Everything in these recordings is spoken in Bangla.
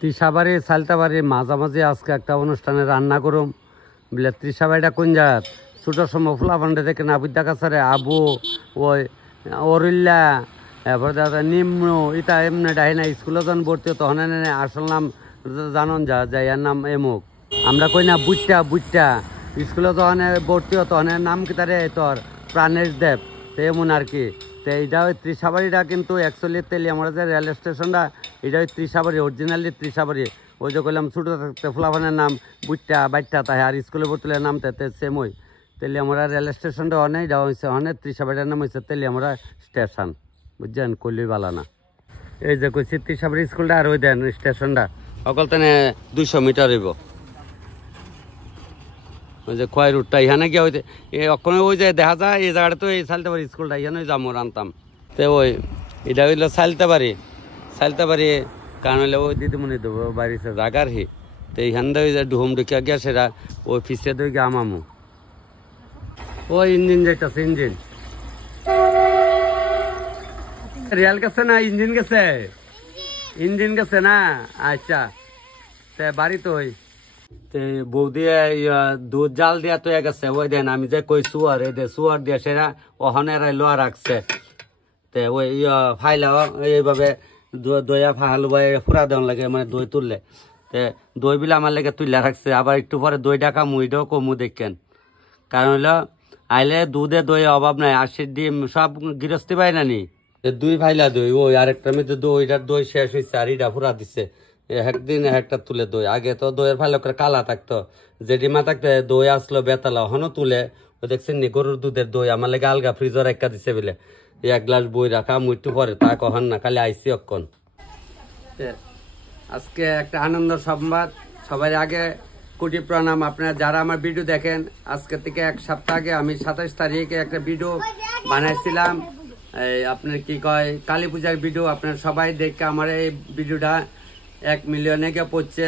তৃষাবাড়ি সালতাবাড়ি মাঝামাঝি আজকে একটা অনুষ্ঠানে রান্না করুম বলে তৃষাবাড়িটা কোন জায়গা ছোটো সময় ফুলাফান্ডে থেকে নাবিদ্যা কাছারে আবু ওই অরিল্লা এরপর দাদা নিম্ন ইটা এমনি ডাই না স্কুলে যখন ভর্তি হতো তখন আসল নাম জানন যা এর নাম এমুক আমরা কই না বুটটা বুটটা স্কুলে যখন ভর্তি হতো তখন নাম কি তারে তোর প্রাণেশ দেব তো এমন আর কি। তো এইটা ওই তৃষাবাড়িটা কিন্তু অ্যাকচুয়ালি তেলিয়ামরা যে রেল স্টেশনটা এটা ওই তৃষাবাড়ি অরিজিনালি তৃষাবাড়ি। ওই যে কইলাম ছোটো থাকতে ফুলাফানের নাম বুটটা বাইটটা তাই আর স্কুলে ভর্তি নাম তাতে সেম ওই তেলিয়ামরা রেল স্টেশনটা অনেক দেওয়া হয়েছে অনেক তৃষাবাড়ির নাম হয়েছে তেলিয়ামরা স্টেশন বুঝছেন কইলই বালা না। এই যে কইছি তৃষাবাড়ি স্কুলটা আর ওই দেন স্টেশনটা অকল তেনে 200 মিটার হইব। ওই যে খয় রুটটা এখানে গিয়ে হইতে ওখানে ওই যে দেখা যায় এই জায়গাটা তো এই সালতাবাড়ি স্কুলটা এখানে যাবো আনতাম। তো ওই এটা হইলো সালতাবাড়ি কারণ হইলে ওই দিদিমণি দেবো বাড়িতে জাগার হি তো এইখানটা ওই যে ডুম ঢুকিয়া গিয়া সেটা ওই ফিসে দই গিয়ে আমামু ওই ইঞ্জিন যাইতেছে রিয়াল গেছে না ইঞ্জিন গেছে না আচ্ছা তে বাড়ি তো ওই বউ দিয়ে দুধ জাল দিয়া তো গেছে ওই দেন আমি যে কই সুয়ার এই সুয়ার দিয়ে সেরা ওখানে লোয়া রাখছে তে ওই ফাইলা এইভাবে দইয়া ফাহালু ভাই ফুরা দেওয়ান লাগে মানে দই তুললে তে দই বিলে আমার লেগে তুললে রাখছে আবার একটু পরে দই ডাকা মুইটাও কমু দেখেন কারণ হইলো আইলে দুধে দই অভাব নাই আশির ডিম সব গৃহস্থী পাই না নি দুই ফাইলা দই ওই আরেকটার মধ্যে দইটার দই শেষ হয়েছে আর ইটা ফুরা দিচ্ছে একদিন একটা তুলে দই আগে তো দইয়ের ফাইলা করে কালা থাকতো জেডিমা থাকতো দই আসলো বেতালা হনো তুলে ও দেখছেন নি গরুর দুধের দই আমার লেগে আলগা ফ্রিজর একটা দিছে বলে এক গ্লাস বই রাখা মৃত্যু পরে তা কহন না খালি আইসি অক্ষণ। আজকে একটা আনন্দ সংবাদ সবাই আগে কোটি প্রণাম আপনারা যারা আমার ভিডিও দেখেন আজকে থেকে এক সপ্তাহ আগে আমি 27 তারিখে একটা ভিডিও বানাইছিলাম এই আপনার কি কয় কালী পূজার ভিডিও আপনারা সবাই দেখে আমার এই ভিডিওটা 1 মিলিয়নে গিয়ে পড়ছে।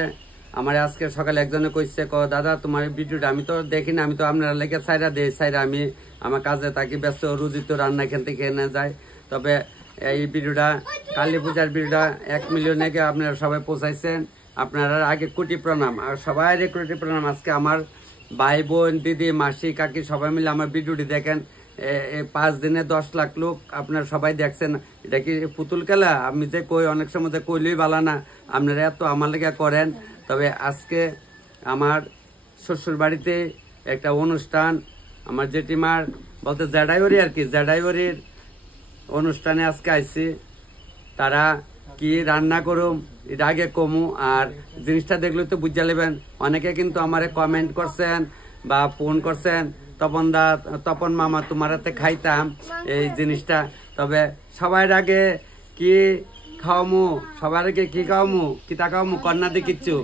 আমার আজকে সকালে একজনে কইছে দাদা তোমার ভিডিওটা আমি তো দেখি না আমি তো আপনারা লেগে সাইরা দেই সাইরা আমি আমার কাজে থাকি ব্যস্ত রুজি তো রান্না এখান থেকে এনে যায় তবে এই ভিডিওটা কালী পূজার ভিডিওটা 1 মিলিয়নে গিয়ে আপনারা সবাই পৌঁছাইছেন আপনারা আগে কোটি প্রণাম আর সবাই কোটি প্রণাম। আজকে আমার ভাই বোন দিদি মাসি কাকি সবাই মিলে আমার ভিডিওটি দেখেন 5 দিনে 10 লাখ লোক আপনারা সবাই দেখছেন এটা কি পুতুল খেলা আমি যে কই অনেক সময় কইলেই বালা না আপনারা এত আমার লেগে করেন। তবে আজকে আমার শ্বশুর বাড়িতে একটা অনুষ্ঠান আমার জেঠিমার বলতে জেডাইবাড়ি আর কি জেডাইবাড়ির অনুষ্ঠানে আজকে আইছি তারা কি রান্না করুম এটা আগে কমু আর জিনিসটা দেখলে তো বুঝা নেবেন অনেকে কিন্তু আমারে কমেন্ট করছেন বা ফোন করছেন তপন মামা তোমার হাতে খাইতাম এই জিনিসটা। তবে সবার আগে কি খাওয়ামু সবার আগে কি খাওয়ামু কিতা খাওয়ামু কন্যা দেখিচ্ছু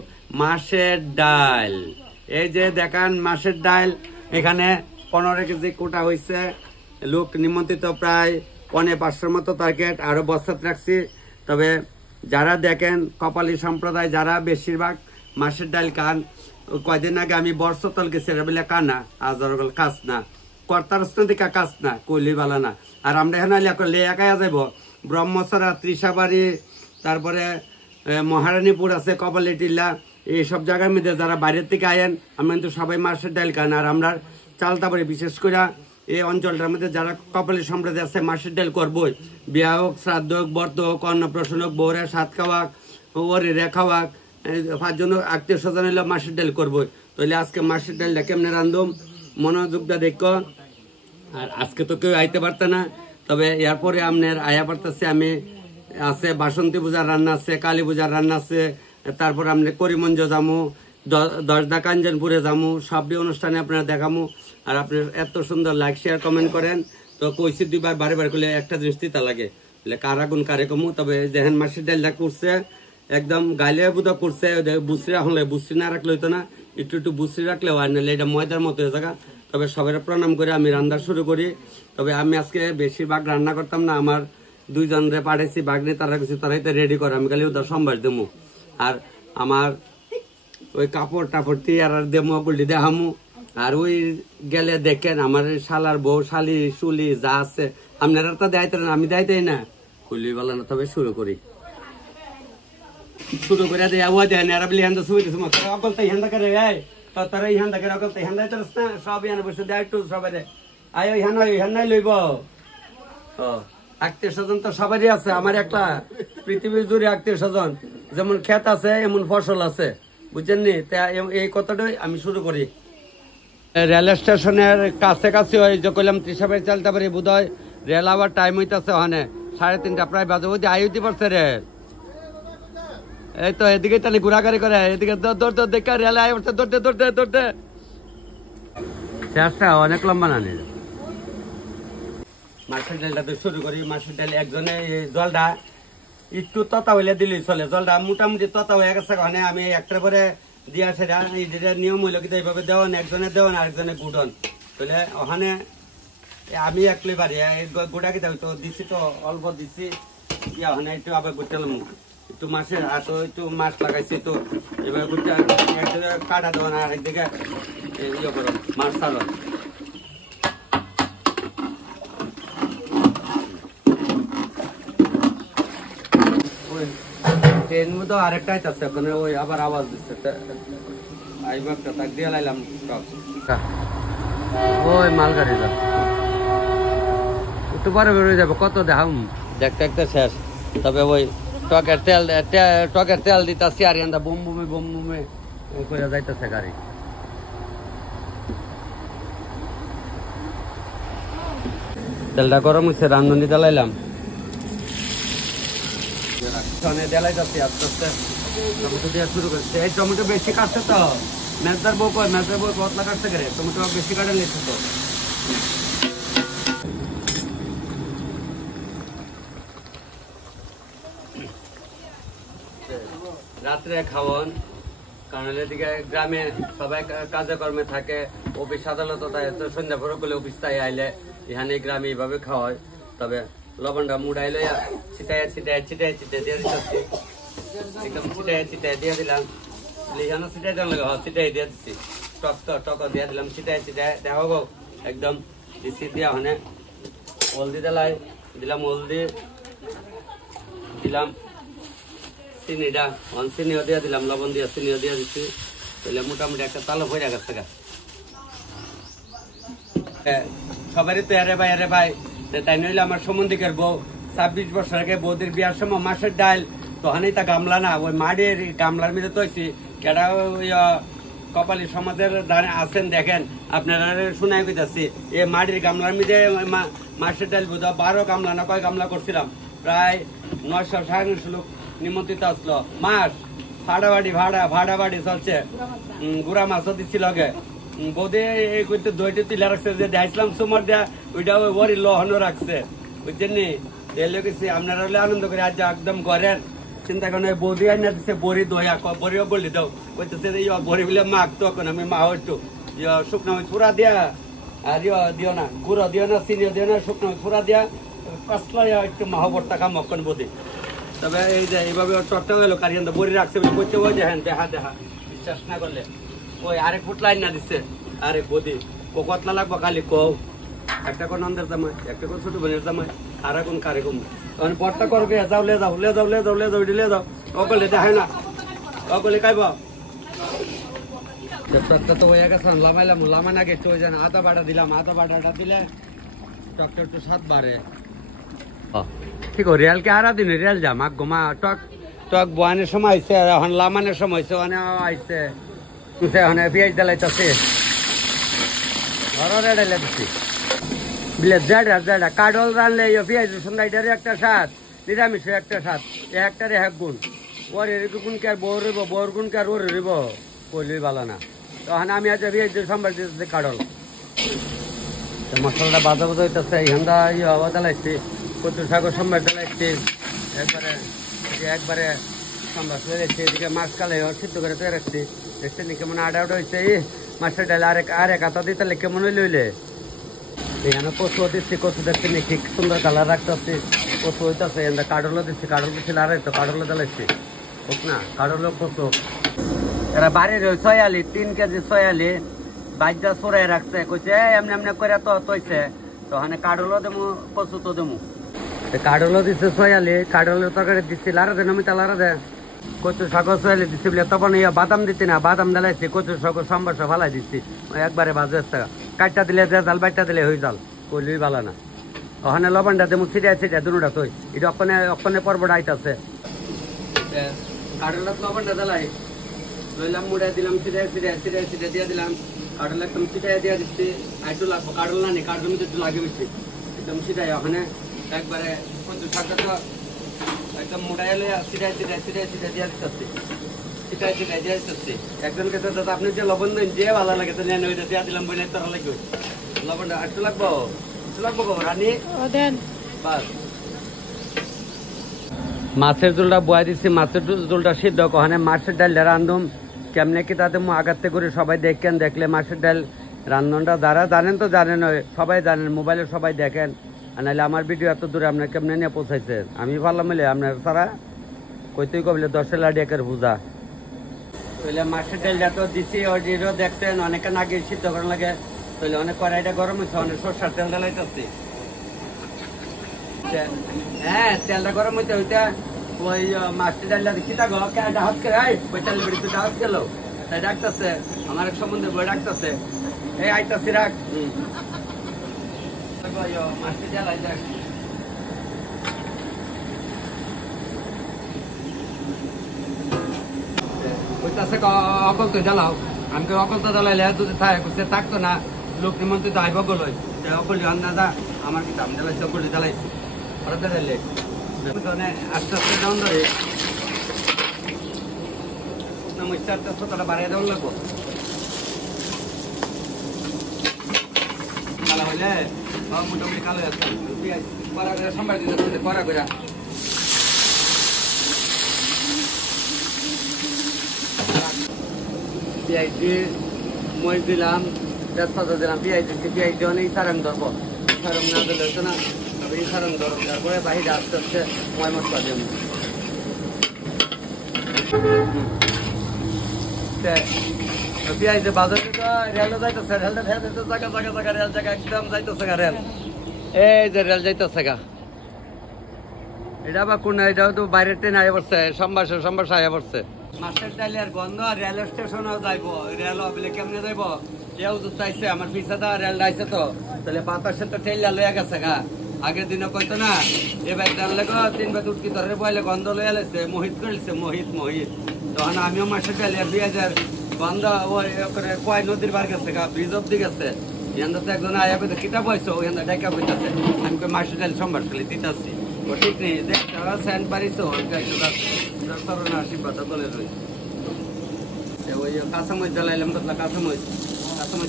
মাছের ডাল এই যে দেখান মাছের ডাল এখানে 15 কেজি কোটা হয়েছে লোক নিমন্ত্রিত প্রায় 550 মতো টার্গেট আরো বস্তাত রাখছি। তবে যারা দেখেন কপালী সম্প্রদায় যারা বেশিরভাগ মাছের ডাল খান কয়দিন আগে আমি বর্ষতল গেছি বলে কানা আজরগল কাজ না কর্তারস্তিকা কাজ না কইলি বালা না আর আমরা এখানে লেয়াকায়া যাব ব্রহ্মসরা তৃষাবাড়ি তারপরে মহারানীপুর আছে কপালী টিল্লা এইসব জায়গার মধ্যে যারা বাইরের থেকে আয়েন আমরা কিন্তু সবাই মাছের ডাল খান আর আমরা চালতাবাড়ি বিশেষ করে এই অঞ্চলটার মধ্যে যারা কপালী সম্প্রদায় আছে মাছের ডাল করবই বিয়া হোক শ্রাদ্ধ হোক বর্ত হোক অন্নপ্রাশন হোক বৌরে সাত খাওয়াক ওরে খাওয়াক 5 জন আত্মীয় স্বজন হইলে মাছের ডাল করবো তাহলে আজকে মাছের ডালটা কেমনে রান্ধুম মনোযোগটা দেখো আর আজকে তো কেউ আইতে পারত না তবে এরপরে আপনার আয়া পারতেছে আমি আছে বাসন্তী পূজার রান্না আছে কালী পূজার রান্না আছে তারপর আপনি করিমঞ্জ যামু দশদা কাঞ্জনপুরে যামু সবই অনুষ্ঠানে আপনারা দেখামু আর আপনি এত সুন্দর লাইক শেয়ার কমেন্ট করেন তো কইছি 2 বার বারে করলে একটা জিনিস তিতা লাগে কারা গুণ কারে কমু। তবে যেহেন মাছের ডালটা করছে একদম গাইলে বুধা করছে বুসরি হলে বুসরি না রাখলে হইতো না একটু বুসরি রাখলে হয় না এটা ময়দার মতো হয়ে থাকা। তবে সবাই প্রণাম করে আমি রান্না শুরু করি। তবে আমি আজকে বেশিরভাগ রান্না করতাম না আমার 2 জনরে পাঠাইছি বাগনি তারা কিছু তারাই রেডি করে আমি খালি ওদের সম্ভার দেবো আর আমার ওই কাপড় টাপড় তিয়ার দেবো গুলি দেখামু আর ওই গেলে দেখেন আমার শালার বউ শালি শুলি যা আছে আপনারা তো দেখাইতেন আমি দেখাইতেই না খুলি বলে না। তবে শুরু করি শুরু করে দেয় ওই দেন আর বলি হ্যান্ডা শুয়ে দিছে মতো অকল তাই হ্যান্ডা করে এই তো তারা এই হ্যান্ডা করে অকল তাই হ্যান্ডা তো না সব এনে বসে দেয় একটু সবাই আয় ওই হ্যান্ডাই লইব ও আত্মীয় স্বজন তো সবারই আছে আমার একটা পৃথিবীর জুড়ে আত্মীয় স্বজন যেমন ক্ষেত আছে এমন ফসল আছে বুঝছেন নি এই কথাটাই আমি শুরু করি রেল স্টেশনের কাছে কাছে ওই যে কইলাম ত্রিশাবাই চালতে পারি বোধ হয় রেল আবার টাইম হইতেছে ওখানে 3:30 প্রায় বাজে ওই আইতে পারছে রেল এই তো এদিকে তাহলে ঘোরাঘুরি করে এদিকে দৌড় দেখে রেল আয় পড়ছে দৌড়তে চেষ্টা অনেক লম্বা না নিল মাছের ডালটা তো শুরু করি মাছের ডাল একজনে জলটা একটু ততা হইলে দিলেই চলে জলটা মোটামুটি ততা হয়ে গেছে ওখানে আমি একটা করে দিয়ে আসে যেটা নিয়ম হইলো কিন্তু এইভাবে দেওয়ান একজনে দেওয়ান আরেকজনে গুডন তাহলে ওখানে আমি একলে বাড়ি গোটা কিতা হইতো দিছি তো অল্প দিছি ইয়া ওখানে একটু আবার গুটালাম একটু মাছের হাত একটু মাছ লাগাইছি তো এবার গুটা কাটা দেওয়ান আর একদিকে ইয়ে করো মাছ ছাড়ো ট্রেন মতো আরেকটা আছে ওখানে ওই আবার আওয়াজ দিচ্ছে আইবারটা তাক দিয়ে লাইলাম ওই মালগাড়ি যা একটু পরে বেরোয় যাবো কত দেখাম দেখতে দেখতে শেষ তবে ওই টকের তেল দিতেছি আর এন্দা বোম বুমে করে যাইতেছে গাড়ি তেলটা গরম হয়েছে রান্ধনি জ্বালাইলাম দেলাই যাচ্ছে আস্তে আস্তে টমেটো দেওয়া শুরু করছে এই টমেটো বেশি কাটছে তো মেজদার বউ বতলা কাটছে করে টমেটো বেশি কাটে নিচ্ছে তো রাত্রে খাওয়ান কারণ এদিকে গ্রামে সবাই কাজে কর্মে থাকে অফিস আদালত সন্ধ্যা পরে করলে অফিস তাই আইলে এখানে গ্রামে এইভাবে খাওয়ায় তবে লবণটা মুড়াই লইয়া ছিটাই দিয়ে দিচ্ছি একদম ছিটাই দিয়ে দিলাম এখানে ছিটাই দেওয়া লাগে ছিটাই দিয়ে দিচ্ছি টক দিয়ে দিলাম ছিটাই দেখা হবো একদম দিচ্ছি দিয়া ওখানে হলদি দিলাই দিলাম হলদি দিলাম চিনিটা চিনিও দিয়ে দিলাম লবণ দিয়ে চিনিও দিয়ে দিচ্ছি তাহলে মোটামুটি একটা তালো ভরে গেছে সবারই তো আরে ভাই তাই নইলে আমার সম্বন্ধিকের বউ 26 বছর আগে বৌদির বিয়ার সময় মাছের ডাল তখনই তা গামলা না ওই মাটির গামলার মধ্যে তৈছি কেটা ওই কপালী সমাজের আছেন দেখেন আপনারা শুনাই কইতাছি এই মাটির গামলার মধ্যে মাছের ডাল বোধ 12 গামলা না কয় গামলা করছিলাম প্রায় 900-950 লোক নিমন্ত্রিত আসলো মাছ ভাড়া বাড়ি চলছে গুড়া মাছও দিচ্ছিল আগে বৌদি এই করতে দইটা তুলে রাখছে যে দেখাইছিলাম সুমার দেয়া ওইটা ওর লহনো রাখছে বুঝছেন নি এলে গেছি আপনারা হলে আনন্দ করে আজ একদম ঘরের চিন্তা করেন বৌদি আইনা দিচ্ছে বড়ি দই বড়িও বলি দাও কইতেছে বড়ি বলে মাখ তখন আমি মা একটু শুকনো ফুরা দিয়া আর দিও না গুঁড়ো দিও না চিনিও দিও না শুকনো ফুরা দিয়া কসলা একটু মাহবরটা খাম মক্ষণ বৌদি তবে এই যে এইভাবে চটটা হইলো কারিয়ান বড়ি রাখছে বলে করছে ওই দেখেন দেখা বিশ্বাস না করলে ওই আরেক ফুট লাইন না দিচ্ছে আরেক বদি ও কতলা লাগবো খালি কও একটা কোন নন্দের জামাই একটা কোন ছোট বোনের জামাই আর কোন কারে কম তখন পটটা করবে যাও লে যাও ওকলে দেখায় না ওকলে খাইব টকটা তো হয়ে গেছে লামাই না গেছে ওই জানা আদা বাটাটা দিলে টকটা একটু স্বাদ বাড়ে ঠিক রেল কে আরা দিন রেল যাম গোমা টক বয়ানের সময় আইছে এখন লামানের সময় হয়েছে অনেক আইছে পেঁয়াজ ডালাইতেছে ঘরের ডাইলে দিচ্ছি বিলে জাডা কাডল রানলে পেঁয়াজ সন্ধ্যাটারে একটা স্বাদ নিরামিষ একটা স্বাদ একটারে এক গুণ ওর গুণ কে আর বউর গুণ কে আর ওর রিব কইলি ভালো না তখন আমি আজ পেঁয়াজ সম্ভার দিতেছি কাডল মশলাটা বাজা হইতেছে এখানটা হওয়া ডালাইছি কচু শাকও সম্ভার ডালাইছি একবারে সম্ভার তুলে রাখছি এদিকে মাছ কালে সিদ্ধ করে তুলে রাখছি দেখছেন কেমন আডা হয়েছে মাছের ডাল আরেক হাতা দিতে কেমন হইলে এখানে কচু দিচ্ছি কচু দেখছি ঠিক সুন্দর কালার রাখতেছি কচু হইতেছে কাডলও দিচ্ছি কাডল দিচ্ছিল আর তো কাডলও জ্বালাইছি হোক না কাডলও কচু এরা বাড়ির ওই 3 কেজি সয়ালি বাইজা চড়াই রাখছে কইছে এমনি করে তো তৈছে তখন কাডলও দেবো কচু তো দেবো কাডলও দিচ্ছে সয়ালি কাডলের তরকারি দিচ্ছি লারা দেন আমি তা লারা দে কচু শাক চলে দিচ্ছি বলে তখন ইয়া বাদাম দিতে না, বাদাম দিলাইছি, কচু শাক সম্বর সব ফালাই দিচ্ছি একবারে বাজে টাকা কাটটা দিলে যে জাল, বাইটটা দিলে হয়ে জাল, কইলই ভালো না। ওখানে লবণটা দেবো ছিটাই ছিটাই দুটা তুই এটা অক্ষণে অক্ষণে পর্বটা আইতাছে। কাঠলাত লবণটা দিলাই লইলাম, মুড়াই দিলাম, ছিটাই ছিটাই ছিটাই ছিটাই দিয়ে দিলাম। কাঠল একদম ছিটাই দিয়ে দিচ্ছি, আইটু লাগবো কাঠল না নি, কাঠল মধ্যে একটু লাগে বেশি একদম ছিটাই। ওখানে একবারে কচু শাকটা তো একদম মুড়াই এলে ছিটাই ছিটাই ছিটাই ছিটাই দিয়ে দিতেছি, ছিটাই ছিটাই দিয়ে দিতেছি। একজনকে তো দাদা আপনি যে লবণ দেন যে ভালো লাগে তো নেন, ওইটা দিয়ে দিলাম বলে তোরা লাগবে লবণটা একটু লাগবো, একটু লাগবো গো রানি বাস। মাছের ঝোলটা বয়া দিচ্ছি, মাছের ঝোলটা সিদ্ধ। ওখানে মাছের ডালটা রান্ধুম কেমনে কি তাতে আগাতে করে সবাই দেখেন, দেখলে মাছের ডাল রান্ধনটা যারা জানেন তো জানেন, সবাই জানেন, মোবাইলে সবাই দেখেন। আর নাহলে আমার ভিডিও এত দূরে আপনার কেমনে নিয়ে পৌঁছাইছেন, আমি পারলাম মিলে আপনার সারা কইতেই কবলে 10 লাখ একের পূজা তাহলে মাছের ডালটা তো দিচ্ছি। ওইটিও দেখছেন অনেকক্ষণ আগে সিদ্ধ করার লাগে, তাহলে অনেক কড়াইটা গরম হয়েছে, অনেক সরষার তেল ঢালাইতেছি। হ্যাঁ তেলটা গরম হইতে হইতে ওই মাছটি ডালটা দেখি থাকো হাত করে ওই তেল বেড়ে হাত গেল, তাই ডাকতেছে আমার এক সম্বন্ধে বই ডাকতেছে, এই আইতাছি রাখ মাছটি ডাল আইতে কইতাছে অকল তো জ্বালাও। আমি অকল তো জ্বালাইলে যদি থাকে থাকতো না, লোক নিমন্ত্রিত তো আইব গেল অকল আন্দাজা আমার কি দাম জ্বালাইছে, অকল জ্বালাইছি ওরা জ্বালাইলে আস্তে আস্তে ডাউন ধরে মরিচটা ছোটটা বাড়িয়ে দেওয়ার লাগবো। কালো হইলে মোটামুটি কালো করা করে সম্বার দিতে করা করে পেঁয়াজ দিয়ে মরিচ দিলাম, তেজপাতা দিলাম, পেঁয়াজ দিচ্ছি, পেঁয়াজ দিয়ে অনেক সারাং ধরবো, সারং না দিলে হতো না, তবে এই সারং ধরব তারপরে বাহিরে আস্তে আস্তে ময় মশলা দেব। পেঁয়াজ দিয়ে বাজারে তো রেলও যাইতেছে, রেলটা যাইতেছে জায়গা জায়গা জায়গা রেল জায়গা একদম যাইতেছে গা রেল, এই যে রেল যাইতেছে গা। এটা বা কোন এটাও তো বাইরের ট্রেন আগে পড়ছে, সম্বাস আগে পড়ছে। মাছের ডালের গন্ধ রেল স্টেশনেও যাইবো, রেল বলে কেমনে যাইবো কেউ তো চাইছে আমার পিছাদা রেল আইছে তো, তাহলে বাতাসে তো ঠেলা লইয়া গেছে গা। আগের দিনে কইতো না এবার জানলে গো 3 বার উঠকি ধরে বইলে গন্ধ লইয়া লেছে, মোহিত করেছে মোহিত মোহিত। তখন আমিও মাছের ডালে 2000 গন্ধ ওই করে কয় নদীর বার গেছে গা, ব্রিজ অব্দি গেছে। এখানটা তো একজন আয়া কইতে কিতা বইছো, ওখানটা ডাইকা বইতেছে, আমি কই মাছের ডাল সম্বার খালি দিতেছি, ও ঠিক নেই দেখতে স্যান্ড পারিছো আশীর্বাদ দলের ওই কাঁচামরিচ জ্বালাইলাম, বদলা কাঁচামরিচ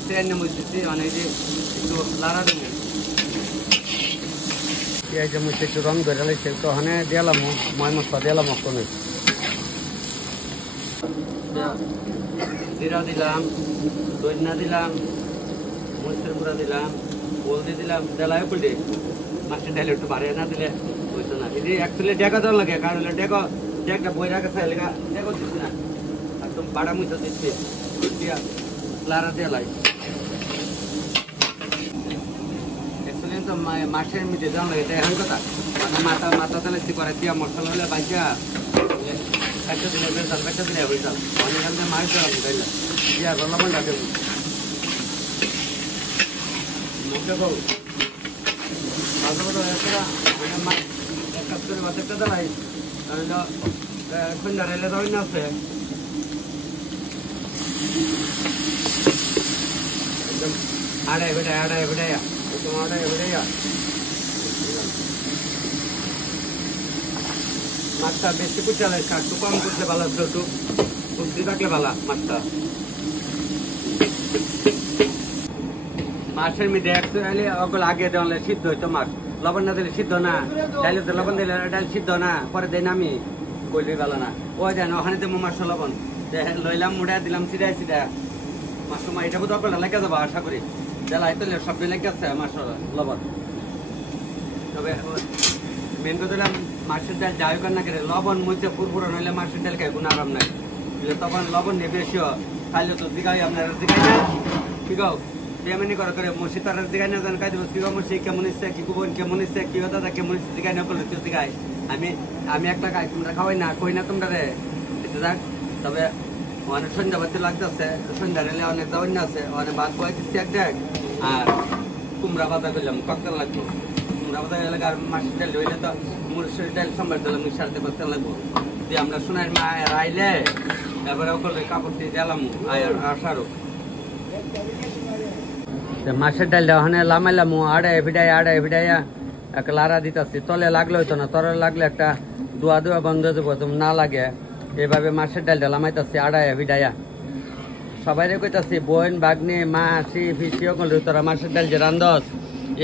ট্রেনে মরিচ দিচ্ছি, অনেক যে একটু লাড়া দেবো পেঁয়াজের মধ্যে একটু রং ধরে লাগছে, তো ওখানে দিলাম ময় মশলা দিলাম, ওখানে জিরা দিলাম, দইনা দিলাম, মরিচের গুঁড়া দিলাম, হলদি দিলাম, দেলায় পুলটে মাছের ডাল একটু বাড়িয়ে না দিলে বুঝতো না। এটি অ্যাকচুয়ালি ডেকা দেওয়া লাগে, কারণ ডেকা বই রাখা ডেকা দিচ্ছি না, একদম বাড়া মুইতে দিচ্ছি লাড়া দিয়ে লাই। অ্যাকচুয়ালি তো মাছের মিটে দেওয়া লাগে, এটা এখন কথা মানে মাথা তেলে করে দিয়া মশলা হলে বাইকা কাটতে দিলে বেজাল, কাটতে দিলে বেজাল, অনেক মাছ দেওয়া তাইলে দিয়া লবণটা দেবো মুখে বউ এক কাজ করে মাছেরটা দেলাই, সন্ধ্যা রেলে যাওয়াই না আছে একদম আড়াই বেটাইয়া মাছটা বেশি কুচালে একটু কম করতে ভালো, একটু বুদ্ধি থাকলে ভালো মাছটা। মাছের মধ্যে একচুয়ালি ওগুলো আগে দেওয়া সিদ্ধ হইতো, মাছ লবণ না দিলে সিদ্ধ না, ডাইলে তো লবণ দিলে ডাল সিদ্ধ না, পরে দেয় না আমি কইলে ভালো না। ওই দেন ওখানে দেবো মাছ লবণ লইলাম, মুড়া দিলাম সিধা মাছ এটা বোধ আপনার লেগে যাবো আশা করি, জ্বালাই তো সব লেগে আছে মাছ লবণ। তবে মেন কথা দিলাম মাছের ডাল যাই কার না করে লবণ মুছে পুরপুরন হইলে মাছের ডাল খাই কোনো আরাম নাই, তখন লবণ নিয়ে বেশিও খাইলে তো দিঘাই আপনার দিঘাই না ঠিক বেমানি করে মসি তার দিঘাই না জান কাই দেবো কি মসি কেমন ইচ্ছে, কি কুবন কেমন ইচ্ছে, কি দাদা কেমন ইচ্ছে দিঘাই না করলে তুই দিঘাই আমি একটা খাই, তোমরা খাওয়াই না কই না তোমরা রে যাক তবে অনেক সন্ধ্যাবাতি লাগতেছে, সন্ধ্যা রেলে অনেক অন্য আছে, অনেক ভাত বয়ে দিচ্ছি এক ডেক আর কুমড়া ভাজা করলাম ককতেল লাগবো, কুমড়া ভাজা গেলে আর মাছের ডাল হইলে তো মুরসুর ডাল সম্বার দিলাম মিশাতে ককতেল লাগবো দিয়ে আমরা সোনার মা আইলে এবারে ওগুলো কাপড় দিয়ে দিলাম আসারও মাছের ডাল ওখানে লামাইলাম আড়াই ফিডাইয়া একটা লাড়া দিতেছি, তলে লাগলে হইতো না, তলে লাগলে একটা দোয়া দোয়া বন্ধ হয়ে যাবো, না লাগে এভাবে মাছের ডালটা লামাইতেছি আড়াই ফিডাইয়া সবাই কইতাছি বোন বাগনি মা হাসি ফিসি ওগুলো তোরা মাছের ডাল যে রান্ধস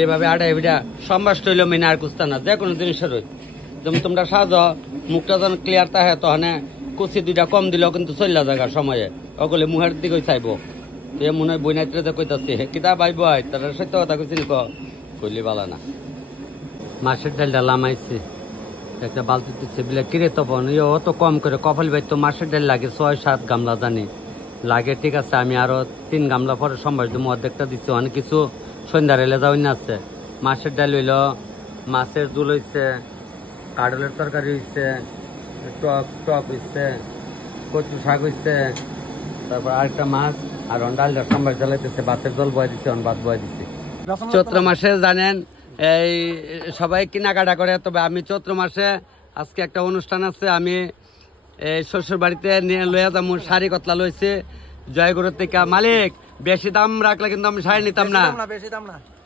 এভাবে আড়াই ফিডা সম্বাস তৈল মেনে আর কুস্তা না যে কোনো জিনিসের যেমন তোমরা সাজ মুখটা যখন ক্লিয়ার থাকে তখন কুচি দুইটা কম দিলেও কিন্তু চল্লা জায়গার সময়ে ওগুলো মুহের দিকে চাইবো এ মনে হয় বইনাইতে কইতাছি কিতা বাইব তারা সত্য কথা কইছি নি কইলি বালা না মাছের ডালটা লামাইছি একটা বালতি দিচ্ছে বলে কিরে তপন অত কম করে কপাল ভাই তো মাছের ডাল লাগে ৬-৭ গামলা জানি লাগে, ঠিক আছে আমি আরো 3 গামলা পরে সম্ভার দিব, অর্ধেকটা দিচ্ছি অনেক কিছু সন্ধ্যা রেলে যাওয়া না আছে। মাছের ডাল হইল, মাছের ঝোল হইছে, কাঁঠালের তরকারি হইছে, টক হইছে, কচু শাক হইছে, তারপর আরেকটা মাছ আর ডালটা সম্ভার জ্বালাইতেছে, ভাতের জল বয়ে দিচ্ছে, ভাত বয়ে দিচ্ছি। চৈত্র মাসে জানেন এই সবাই কেনাকাটা করে, তবে আমি চৈত্র মাসে আজকে একটা অনুষ্ঠান আছে, আমি এই শ্বশুর বাড়িতে নিয়ে লইয়া যাবো শাড়ি কতলা লইছে জয়গুরুর থেকে। মালিক বেশি দাম রাখলে কিন্তু আমি শাড়ি নিতাম না,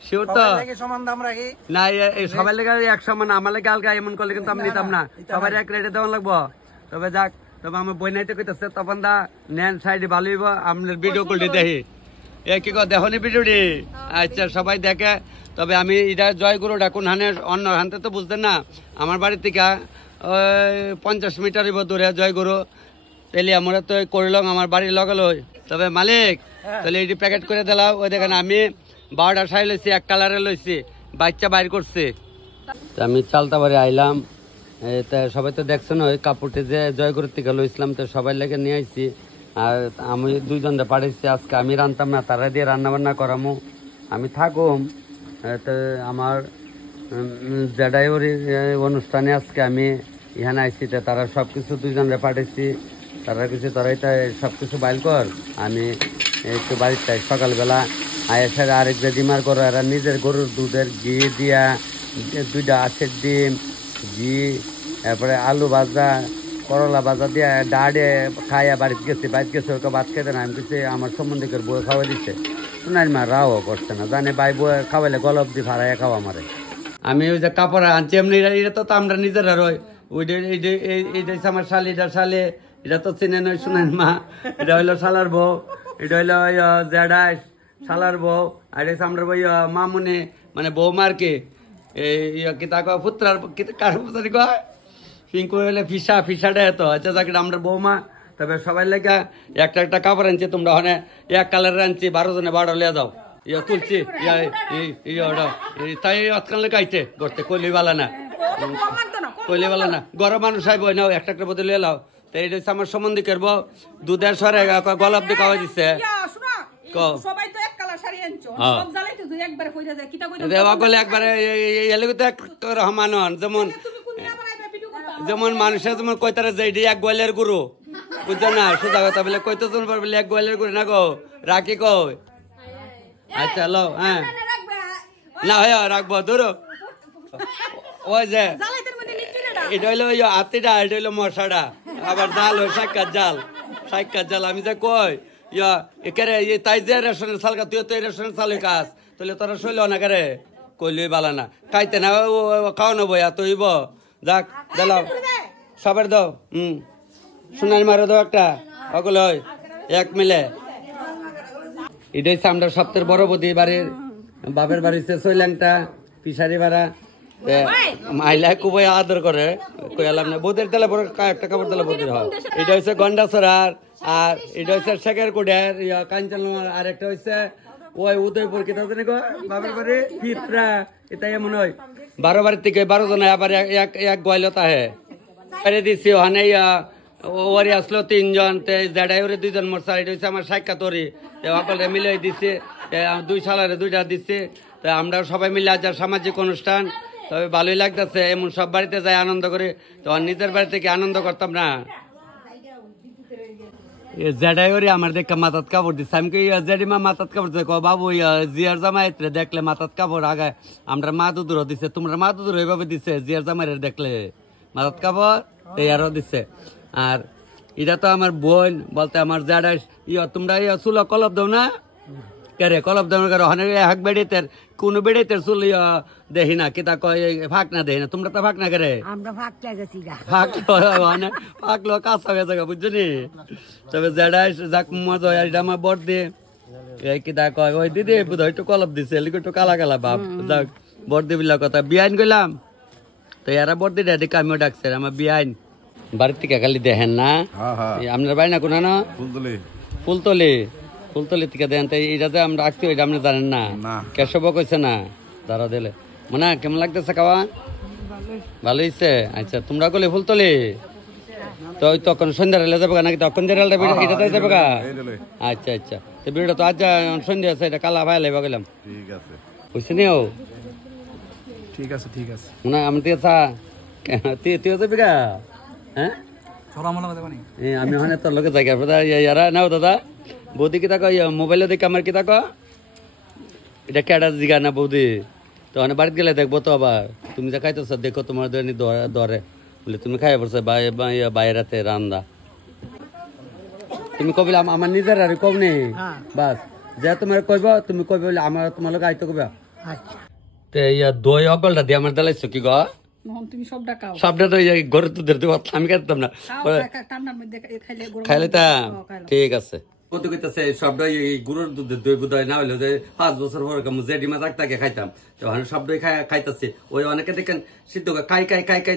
শিওর তো না সবাই লেগে 100 মান, আমার লেগে আলগা এমন করলে কিন্তু আমি নিতাম না, সবাই এক রেটে দেওয়া লাগবো। তবে যাক, তবে আমার বই নাইতে কইতেছে তখন দা নেন শাড়ি ভালো হইব, আপনার ভিডিও করলে দেখি এ কি কর দেখনি ভিডিওটি, আচ্ছা সবাই দেখে। তবে আমি এটা জয়গুরুটা কোন হানে অন্য হানতে তো বুঝতেন না, আমার বাড়ির থেকে 50 মিটার দূরে জয়গুরু, তাহলে আমরা তো করলাম আমার বাড়ির লগে লই। তবে মালিক তাহলে এটি প্যাকেট করে দিলাম, ওই দেখেন আমি 12টা শাড়ি লইছি, এক কালারে লইছি, বাচ্চা বাইর করছে। আমি চালতা বাড়ি আইলাম, তা সবাই তো দেখছেন ওই কাপড়টি যে জয়গুরুর থেকে লইছিলাম, তো সবাই লেগে নিয়ে আইছি। আর আমি 2 জনটা পাঠাইছি, আজকে আমি রান্তাম না, তারা দিয়ে রান্না বান্না করামো, আমি থাকুম। তো আমার জেডাইওর অনুষ্ঠানে আজকে আমি এখানে আইসি, তারা সব কিছু 2 জনরে পাঠাইছি, তারা কিছু তোরাই সব কিছু বাইল কর, আমি একটু বাড়িতে সকালবেলা আয়েসার আরেক যে ডিমার করো, এরা নিজের গরুর দুধের ঘি দিয়া 2টা আখের ডিম ঘি, তারপরে আলু ভাজা করলা ভাজা দিয়া ডাড়ে খাইয়া বাড়িতে গেছে ওকে ভাত খেতে না, আমি কিছু আমার সম্বন্ধীকের বই খাওয়া দিচ্ছে, শোনার মা রাও করছে না, জানে ভাই বই খাওয়াইলে গলব দি ভাড়াইয়া খাওয়া আমারে। আমি ওই যে কাপড় আনছি এমনি, এটা তো আমরা নিজেরা রই, ওইটা এইটা আমার শালি, এটা শালে, এটা তো চিনে নয় শোনেন মা, এটা হইলো শালার বউ, এটা হইলো জেডাই শালার বউ, আর এটা আমরা বই মামুনি মানে বৌমার কে কি তা কয় পুত্রার কার পুত্রি কয় পিঙ্কু হইলে ফিসাটা এত আচ্ছা যাকে আমরা বৌমা। তবে সবাই লেগে একটা কাপড় আনছি, তোমরা ওখানে এক কালারের আনছি, 12 জনে 12 লিয়ে যাও, তুলছি তাই অতকাল লেগে করতে কইলি বালা না, কইলি বালা না, গরম মানুষ আইব নাও একটা বদলে লাও। তো এটা হচ্ছে আমার সম্বন্ধী করবো, দুধের সরে গলাপ দিয়ে খাওয়া দিচ্ছে, যেমন মানুষের যেমন কইতারা যে এক গোয়ালের গুরু, বুঝছো না, সোজা কথা বলে কইতে বলে এক গোয়ালের গুরু না গো, রাখি কই আচ্ছা লো, হ্যাঁ না হয় রাখবো ধরো। ওই যে এটা হইলো ওই হাতিটা, এটা হইলো মশাটা, আবার জাল হয় সাক্ষাৎ জাল। আমি যে কই একেরে তাই যে রেশনের চাল তুই তো রেশনের চাল কাজ, তাহলে তোরা শৈল না কেরে কইলি বালা না, খাইতে না খাওয়ানো বইয়া তৈব যাক দিলাম সবার দাও, সোনার মারো দাও একটা, ওগুলো এক মিলে। এটাই আমরা সপ্তাহের বড় বদি বাড়ির বাপের বাড়িতে সৈলাংটা পিসারি ভাড়া মাইলা খুবই আদর করে, কইলাম না বোধের তেলে বড় একটা কাপড় তেলে বোধের হয়। এটা হচ্ছে গন্ডাছড়ার, আর এটা হচ্ছে শেখের কোডের কাঞ্চন, আর একটা হচ্ছে ওই উদয়পুর কি তাদের বাপের বাড়ি পিতরা, এটাই মনে হয় 12 বাড়ির থেকে 12 জন, আবার এক গোয়ালত আহে দিচ্ছি ওখানে ওরি আসলো 3 জন, জেডাই ওরে 2 জন মরসা, এটা হচ্ছে আমার সাক্ষাৎ ওরি সকলে মিলে দিচ্ছে, 2 সালারে 2টা দিচ্ছে। তো আমরা সবাই মিলে আজ সামাজিক অনুষ্ঠান, তবে ভালোই লাগতেছে, এমন সব বাড়িতে যাই আনন্দ করে, তো নিজের বাড়িতে কি আনন্দ করতাম না। জেডাই ওরে আমার দেখে মাথাত কাপড় দিচ্ছে আমি কি জেডিমা মাথাত কাপড় দিচ্ছে বাবু জিয়ার জামাই দেখলে মাথাত কাপড় আগে আমরা মা দুধুর দিচ্ছে তোমরা মা দুধুর ওইভাবে দিচ্ছে জিয়ার জামাইয়ের দেখলে মাথাত কাপড় এই আরো দিচ্ছে আর এটা তো আমার বোন বলতে আমার জেডাই তোমরা চুলা কলপ দাও না কেরে কলপ দাও না হাক বেড়িতে কোনো বেড়িতে চুল দেখি না কিতা কয় ফাঁক না দেখি না তোমরা তো ফাঁক না করে ফাঁকলো কাঁচা হয়ে যাবে বুঝছো নি তবে জেডাই যাক মজা হয় এটা আমার বর দিয়ে এই কিতা কয় ওই দিদি বুধ একটু কলপ দিছে একটু কালা কালা বাপ যাক বর দিবিলা কথা বিয়াইন গেলাম তো এরা বর দিয়ে দেখে আমিও ডাকছে আমার বিয়াইন বাড়ির থেকে খালি দেখেন না আপনার বাড়ি না কোনো না ফুলতলি থেকে দেন তাই এটা যে আমরা রাখছি ওইটা আপনি জানেন না কেশব কইছে না দাঁড়া দিলে মানে কেমন লাগতেছে খাওয়া ভালো হয়েছে আচ্ছা তোমরা গেলে ফুলতলি তো ওই তখন সন্ধ্যা রেলে যাবে নাকি তখন যে রেলটা এটাতে যাবে গা আচ্ছা আচ্ছা তো ভিডিওটা তো আজ সন্ধ্যা আছে এটা কালা ভাই লেবা গেলাম ঠিক আছে বুঝছি নি ও ঠিক আছে মনে আমি তুই তুই যাবি গা হ্যাঁ আমি ওখানে তোর লোকে যাই ইয়ারা নাও দাদা বৌদি কিতা কয় মোবাইলে দেখে আমার কিতা ক এটা কেডা জিগা না বৌদি তো অনেক বাড়িতে গেলে দেখবো তো আবার তুমি যা খাইতেছ দেখো তোমার দরে বলে তুমি খাই পড়ছো বাইরাতে রান্দা তুমি কবিলে আমার নিজের আর কব নেই বাস যা তোমার কইব তুমি কইবে বলে আমার তোমার লোক আইতে কবে তে দই অগলটা দিয়ে আমার দালাইছো কি গো সবটা তো ঘরে তো ধরতে পারতাম আমি খাইতাম না খাইলে তা ঠিক আছে সবটাই গরুর দুধের দই বোধ না হইলো যে 5 বছর পর জেডিমা তাকে খাইতাম তখন সবটাই খাইতেছে ওই অনেকে দেখেন সিদ্ধ খাই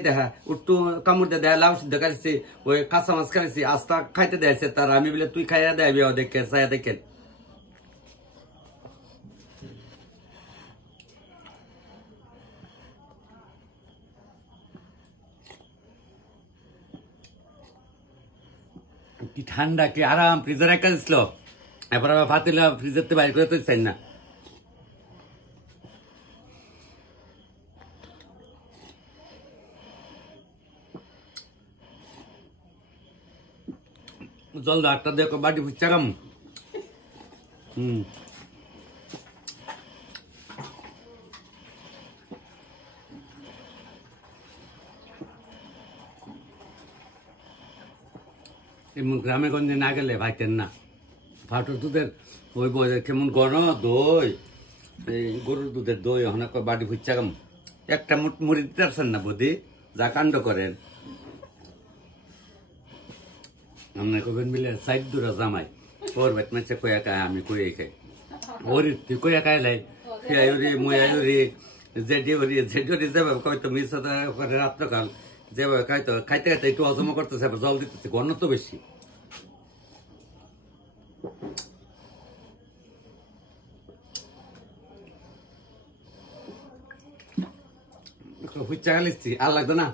দেখা উঠটু কামড় দিয়ে দেয় লাউ সিদ্ধ খাইছি ওই কাঁচা মাছ খাইছি আস্তা খাইতে দেয়ছে তার আমি বলে তুই খাইয়া দেয় দেখে চাইয়া দেখেন কি ঠান্ডা কি আরাম ফ্রিজের একটা দিছিল এবার আবার ফাতিলা ফ্রিজের তো বাইর করে তো চাই না জল একটা দেখো বাটি ফুচাগাম এমন গ্রামে গঞ্জে না গেলে ভাইতেন না ফাটুর দুধের ওই কেমন গণ দই এই গরুর দুধের দই ওখানে বাড়ি ফুচাগাম একটা মুড়ি দিতে পারছেন না বদি যা কাণ্ড করেন আমরা কবেন মিলে সাইড দূরা জামাই ওর ভাই মাছে কয়া খায় আমি কয়ে খাই ওর তুই কয়া খাই লাই ওরি মুয়ারি জেডি ওরি যাবে কয়তো মিস করে রাত্রকাল যেভাবে খাইতো খাইতে খাইতে একটু হজম করতেছে জল দিতেছে গণ তো বেশি হুচ্চা খালিছি আর লাগতো না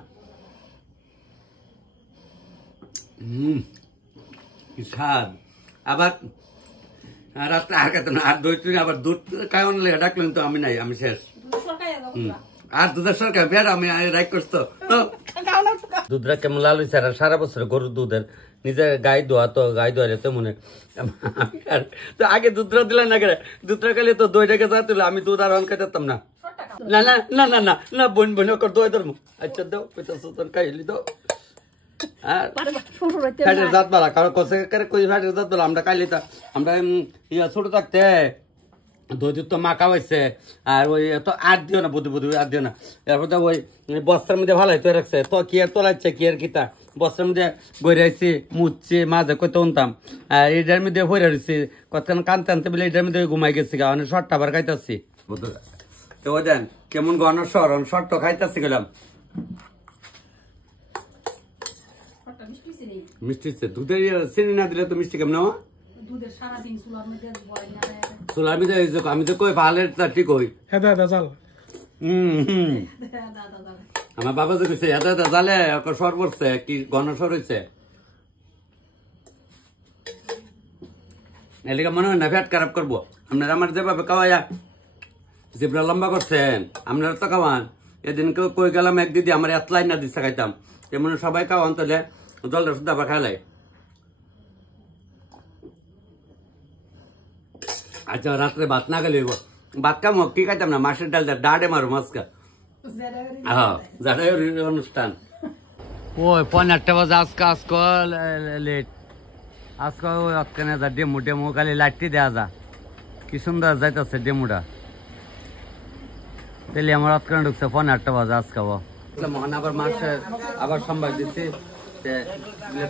কি স্বাদ আবার রাত্রে আর খাইতো না আর দই আবার দুধ খাওয়ান লেগে ডাকলেন তো আমি নাই আমি শেষ আর দুধের সরকার বের আমি রাইট করতো দুধরা কেমন লাল হয়েছে আর সারা বছর গরুর দুধের নিজে গাই দোয়া তো গাই দোয়া তো মনে তো আগে দুধরা দিলেন না দুধরা খাইলে তো দইটাকে যাতে আমি দুধ আর খাইতাম না না না না না না না বোন বোন ওর দই ধরবো আচ্ছা দাও তোর খাইলি দাও ফ্যাটের জাত বালা কারণ ফ্যাটের জাত বালা আমরা খাইলি তা আমরা ছোট থাকতে দই দুধ তো মাখা হয়েছে আর ওই তো আর দিও না বুধি আর দিও না এরপর তো ওই বস্তার মধ্যে ভালো তো রাখছে তো কি আর তোলাচ্ছে কি আর কিতা বস্তার মধ্যে বইরাইছি মুচ্ছি মাঝে কত উনতাম আর এটার মধ্যে হইরা রয়েছি কতক্ষণ কানতে আনতে বলে এটার মধ্যে ঘুমাই গেছি অনেক শর্ট আবার খাইতেছি তো ওই দেন কেমন গণ শর শর্ট খাইতেছি গেলাম মিষ্টি দুধের চিনি না দিলে তো মিষ্টি কেমন আমি তো কই ভালো ঠিক হই আমার বাবা যে কইছে এত জালে সর পড়ছে কি ঘন সর হয়েছে এলাকা মনে হয় না ফ্যাট খারাপ করবো আপনারা আমার যেভাবে খাওয়াইয়া জিবরা লম্বা করছেন আপনারা তো খাওয়ান এদিন কেউ কই গেলাম এক দিদি আমার এত লাইন না দিচ্ছে খাইতাম তেমন সবাই খাওয়ান তাহলে জলটা শুদ্ধ আবার খাইলাই আচ্ছা রাত্রে ভাত না গেলে ভাত কাম কি খাইতাম না মাছের ডাল ডাডে মারো মাছকা হ্যাঁ জাডাই অনুষ্ঠান ওই 8:30 বাজে আজকে লেট আজকে ওই অক্কানে যা ডেমো খালি লাইটটি দেওয়া যা কি সুন্দর যাইতেছে ডেমোটা তাহলে আমার অক্কানে ঢুকছে 8:30 বাজে আজকে মহান আবার মাছের আবার সম্ভাগ দিচ্ছি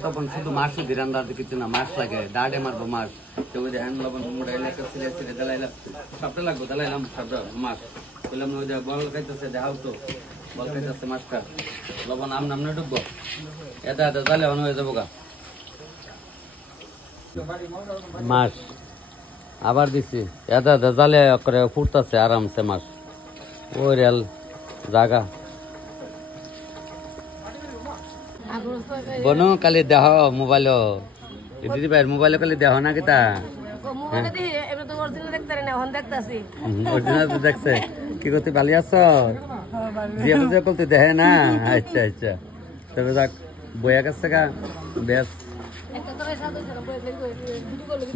তখন শুধু মাছই দিরান্দার কিছু না মাছ লাগে ডাডে মারবো মাছ তো ওই হ্যান্ড লবণ ছিলে দিলাইলাম সবটা লাগবো দিলাইলাম সবটা মাছ বললাম ওই বল খাইতেছে দেখাও তো বল খাইতেছে মাছটা লবণ নামনে ঢুকবো এটা জালে অন হয়ে যাবো গা মাছ আবার দিছি এটা জালে করে ফুটতেছে আরামসে মাছ ওই রেল জাগা বনু কালি দেহ মোবাইল দিদি ভাই মোবাইল কালি দেহ না কিতা দেখছে কি করতে ভালো আছো যে বুঝে বলতে দেহে না আচ্ছা আচ্ছা তবে যাক বইয়া গেছে গা বেশ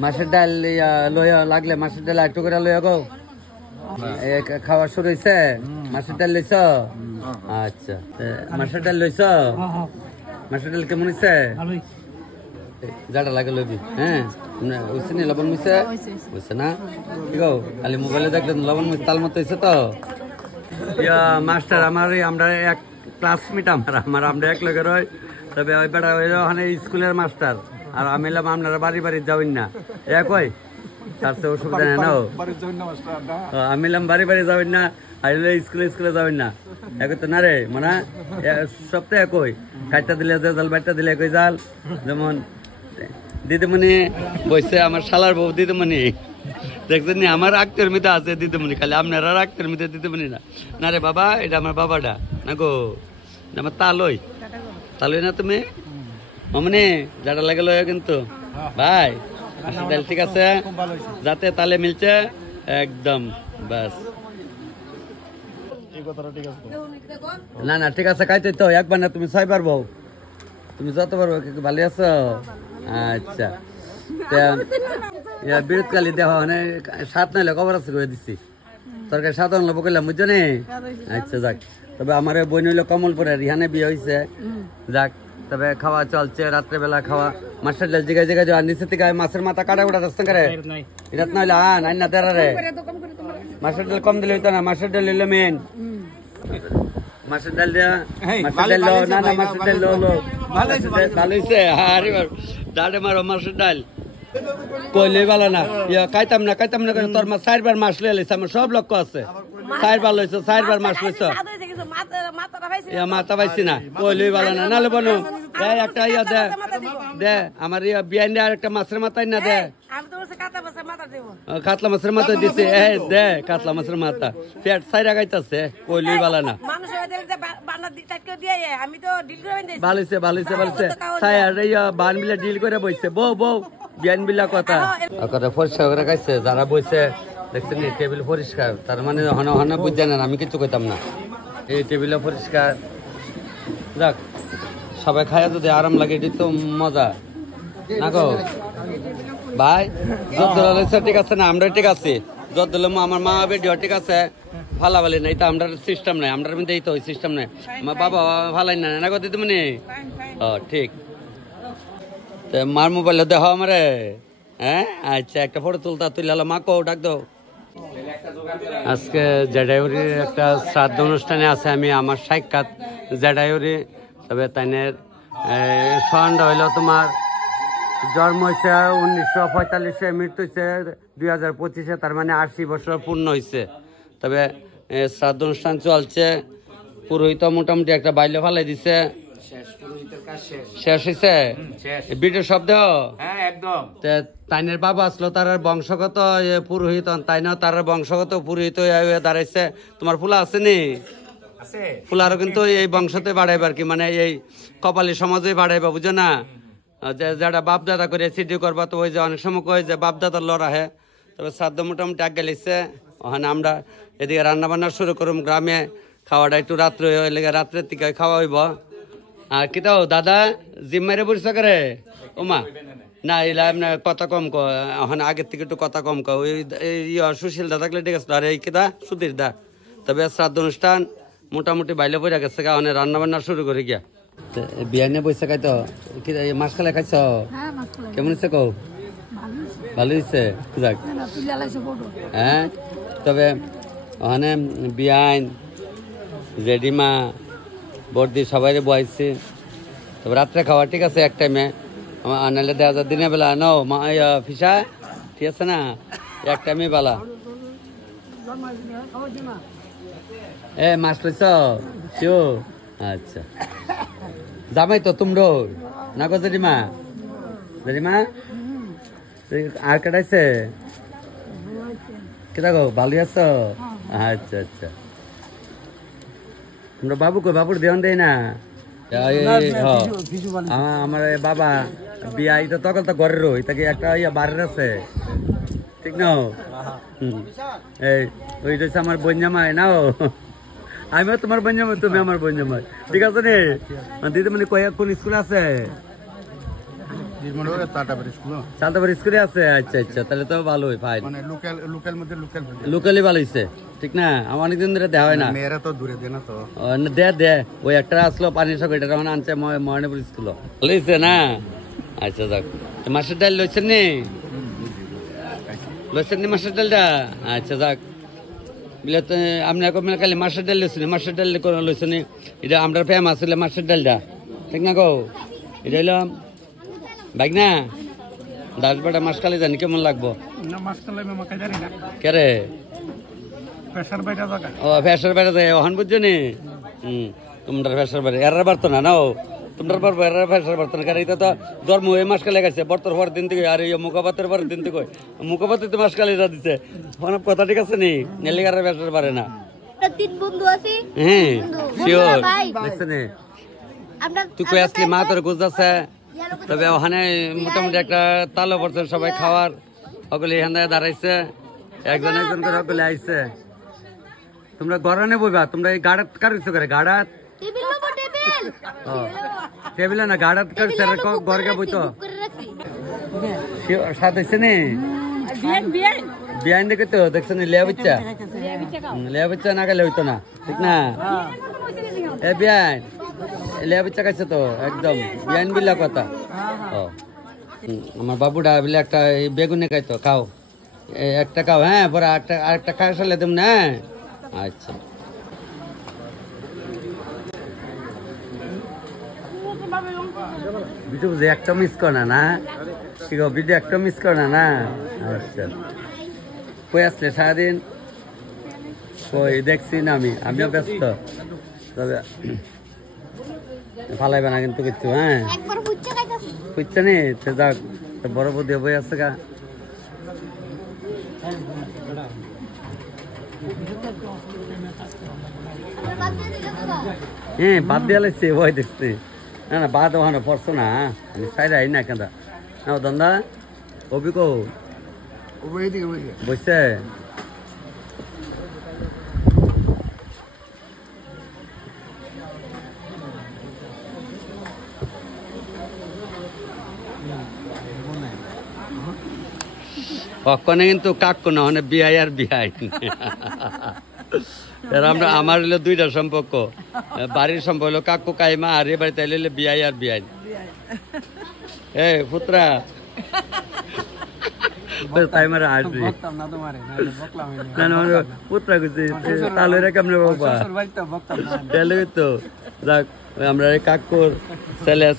মাছের ডাল লইয়া লাগলে মাছের ডাল একটু করে লইয়া গো খাওয়া শুরু হয়েছে মাছের ডাল লইছ আচ্ছা মাছের ডাল লইছ মাছের ডাল কেমন হয়েছে যাটা লাগে লবি হ্যাঁ হয়েছে নি লবণ মিশে হয়েছে না ঠিক খালি মোবাইলে দেখলেন লবণ মিশ তাল মতো হয়েছে তো মাস্টার আমরা এক ক্লাসমেট আমরা এক লোকের হয় তবে ওই বেড়া ওখানে স্কুলের মাস্টার আর আমি এলাম আপনারা বাড়ি বাড়ি যাবেন না এক হয় তার তো অসুবিধা নেই না আমি এলাম বাড়ি বাড়ি যাবেন না আর স্কুলে যাবেন না এক তো না রে মানে সপ্তাহে একই খাইটা দিলে যে জাল বাইটা দিলে একই জাল যেমন দিদিমণি বসে আমার শালার বউ দিদিমণি দেখছেন নি আমার আক্তের মিতে আছে দিদিমণি খালি আপনারা আক্তের মিতে দিদিমণি না রে বাবা এটা আমার বাবাটা না গো আমার তালই না তুমি মামনি যাটা লাগে লয় কিন্তু ভাই ডাল ঠিক আছে যাতে তালে মিলছে একদম বাস না না ঠিক আছে খাইতে তো একবার না তুমি ছয় পারবো তুমি যত পারবো ভালো আছো আচ্ছা বিরোধকালী দেহ মানে 7 নাইলে খবর আছে করে দিচ্ছি সরকার 7 আনলো বললাম বুঝছো নি আচ্ছা যাক তবে আমার বই নইলো কমলপুরে রিহানে বিয়ে হয়েছে যাক তবে খাওয়া চলছে রাত্রেবেলা খাওয়া মাছের ডাল জিগাই জিগাই আর নিচে থেকে মাছের মাথা কাটা উঠা আসতে করে এটা নইলে নাই না তেরা রে মাছের ডাল কম দিলে হইতো না মাছের ডাল হইলো মেন মাছের ডাল দেয়া মাছের ডাল না না মাছের ডাল লো ভালো হয়েছে আরে ডালে মারো মাছের ডাল কইলে ভালো না খাইতাম না করে তোর মা 4বার মাছ লইছে আমার সব লক্ষ্য আছে 4বার লইছো 4বার মাছ লইছো মাথা পাইছি না কইলে ভালো না নালে বনু একটা ইয়া দে আমার ইয়া বিয়ান আর একটা মাছের মাথায় না দে কাতলা মাছের মাথা দিছে দে কাতলা মাছের মাথা পেট সাইরা গাইতাছে কইলে ভালো না ভালোছে বান বিলা ডিল করে বইছে বউ বিয়ান বিলা কথা পরিষ্কার করে গাইছে যারা বইছে দেখছেন টেবিল পরিষ্কার তার মানে হন বুঝছে না আমি কিছু কইতাম না এই টেবিল পরিষ্কার যাক সবাই খায় যদি আরাম লাগে এটি তো মজা না গো ভাই যত ঠিক আছে না আমরা ঠিক আছে যত আমার মা বেডিও ঠিক আছে ফালাফালি নাই তো আমরা সিস্টেম নাই আমরা মধ্যে এই তো সিস্টেম নাই আমার বাবা ফালাই না গো দিদি মনে ঠিক মার মোবাইলে দেখো আমারে হ্যাঁ আচ্ছা একটা ফটো তুললে মা কো ডাক দাও আজকে জেডাইউরির একটা শ্রাদ্ধ অনুষ্ঠানে আছে আমি আমার সাক্ষাৎ জেডাইউরি তবে তাইনের সন্ধ্যা হইল তোমার জন্ম হয়েছে 1945-এ মৃত্যু হয়েছে 2025-এ তার মানে 80 বছর পূর্ণ হয়েছে তবে শ্রাদ্ধ অনুষ্ঠান চলছে পুরোহিত মোটামুটি একটা বাইলে ফালাই দিছে শেষ হয়েছে বিটের শব্দ একদম তাইনের বাবা আসলো তার বংশগত পুরোহিত তাই না তার বংশগত পুরোহিত দাঁড়াইছে তোমার ফুলা আছে নি ফুলারও কিন্তু এই বংশতে বাড়াইবার কি মানে এই কপালী সমাজে বাড়াইবা বুঝো না যারা বাপ দাদা করে সিডি করবা তো ওই যে অনেক সময় কয় যে বাপ দাদার লড়া হে তবে শ্রাদ্ধ মোটামুটি আগে লিখছে ওখানে আমরা এদিকে রান্না বান্না শুরু করুম গ্রামে খাওয়াটা একটু রাত্রে লেগে রাত্রের থেকে খাওয়া হইব আর কি তাও দাদা জিম মারে বসে করে ওমা না এলা এমনি কথা কম ক এখন আগের থেকে একটু কথা কম কও সুশীল দা থাকলে ঠিক আছে আর এই কেদা সুধীর দা তবে শ্রাদ্ধ অনুষ্ঠান মোটামুটি বাইলে পড়ে গেছে কারণে রান্না বান্না শুরু করে গিয়া বিয়া নিয়ে বসে খাই তো কি মাছ খালে খাইছ কেমন হচ্ছে কও ভালো হয়েছে যাক হ্যাঁ তবে ওখানে বিয়াইন জেডিমা বর্দি সবাই বয়াইছি তবে রাত্রে খাওয়া ঠিক আছে এক টাইমে নাহলে দেখা যায় দিনের বেলা নো ফিসা ঠিক আছে না এক টাইমে বেলা এ মাছ লইছ শিও আচ্ছা জামাই তো তোমরা না গো জেডিমা জেডিমা আর কাটাইছে কেটা গো ভালো আছো আচ্ছা আচ্ছা তোমরা বাবু কই বাবুর ধ্যান দেয় না আমার বাবা বিয়া এটা তখন তো ঘরের তাকে একটা বাড়ির আছে ঠিক না এই ওইটা হচ্ছে আমার বঞ্জামাই নাও আমিও তোমার বঞ্জামাই তুমি আমার বঞ্জামাই ঠিক আছে নে দিদি মানে কোন স্কুল আছে স্কুলে আছে আচ্ছা আচ্ছা তাহলে তো ভালোই ফাইন লোকালি ভালো হয়েছে ঠিক না আমার অনেকদিন ধরে দেওয়া হয় না মেয়েরা তো দূরে দে না তো দে ওই একটা আসলো পানির সঙ্গে এটা তখন আনছে ময়নাপুর স্কুল ভালো হয়েছে না আচ্ছা যাক মাছের ডাল লইছেন নি মাছের ডালটা আচ্ছা যাক আপনি এখন খালি মাছের ডাল লইছেন মাছের ডাল লইছেন এটা আমরা ফেমাস হলে মাছের ডালটা ঠিক না গো এটা হইলো বাইক না দাস বেটা মাছ খালি জানি কেমন লাগবো কেরে ও ফ্যাশার বাইরে যায় ওখান বুঝছো নি তোমরা ফ্যাশার বাইরে এরার পারতো না নাও তোমরা পারবো এরার ফ্যাশার পারতো না কারণ এটা তো ধর্ম হয়ে মাছ খালি গেছে বর্তর পরের দিন থেকে আর এই মুখপাতের পরের দিন থেকে মুখপাতে তো মাছ খালি দিচ্ছে অনেক কথা ঠিক আছে নি নেলিগারের ফ্যাশার পারে না হ্যাঁ শিওর দেখছে নি তুই কই আসলি মা তোর গুজদাছে তবে ওখানে মোটামুটি একটা তালো পড়ছে সবাই খাওয়ার সকলে এখান থেকে দাঁড়াইছে একজন একজন করে সকলে আইছে তোমরা গরমে বইবা তোমরা এই গাড়াত কাটছো করে গাড়াত টেবিলে না গাড়াত কাটছে ঘরকে বইতো সাথে হইছে নি বিয়াইন দেখে তো দেখছো নি লেয়া বাচ্চা না গেলে হইতো না ঠিক না এ বিয়াইন লেয়া বাচ্চা খাইছে তো একদম বিয়াইন বিলা কথা আমার বাবুটা বলে একটা বেগুনে খাইতো খাও একটা খাও হ্যাঁ পরে আরেকটা খাই সালে তুমি না আচ্ছা ভিডিও একটা মিস কর না ঠিক আছে ভিডিও একটা মিস কর না আচ্ছা কই আসলে সারাদিন কই দেখছি না আমিও ব্যস্ত তবে ফালাইবে না কিন্তু কিচ্ছু হ্যাঁ বুঝছে নি যাক বড় বৌদি বই আছে গা হ্যাঁ বাদ দিয়ে লাগছে ভয় দেখছি না না বাদ ওখানে পড়ছো না আমি সাইড আই না কেন না দন্দা অভি কো বসছে কখনো কিন্তু কাক্য না মানে বিয়াই আর বিয়াই আমরা আমার হলো দুইটা সম্পর্ক বাড়ির সম্পর্ক হলো কাকু কাইমা আর এ বাড়িতে এলে বিয়াই আর বিয়াই এ পুত্রা তাই মারা আসবি পুত্রা করছি তাহলে কেমন বাবা তাহলে তো যাক আমরা কাকুর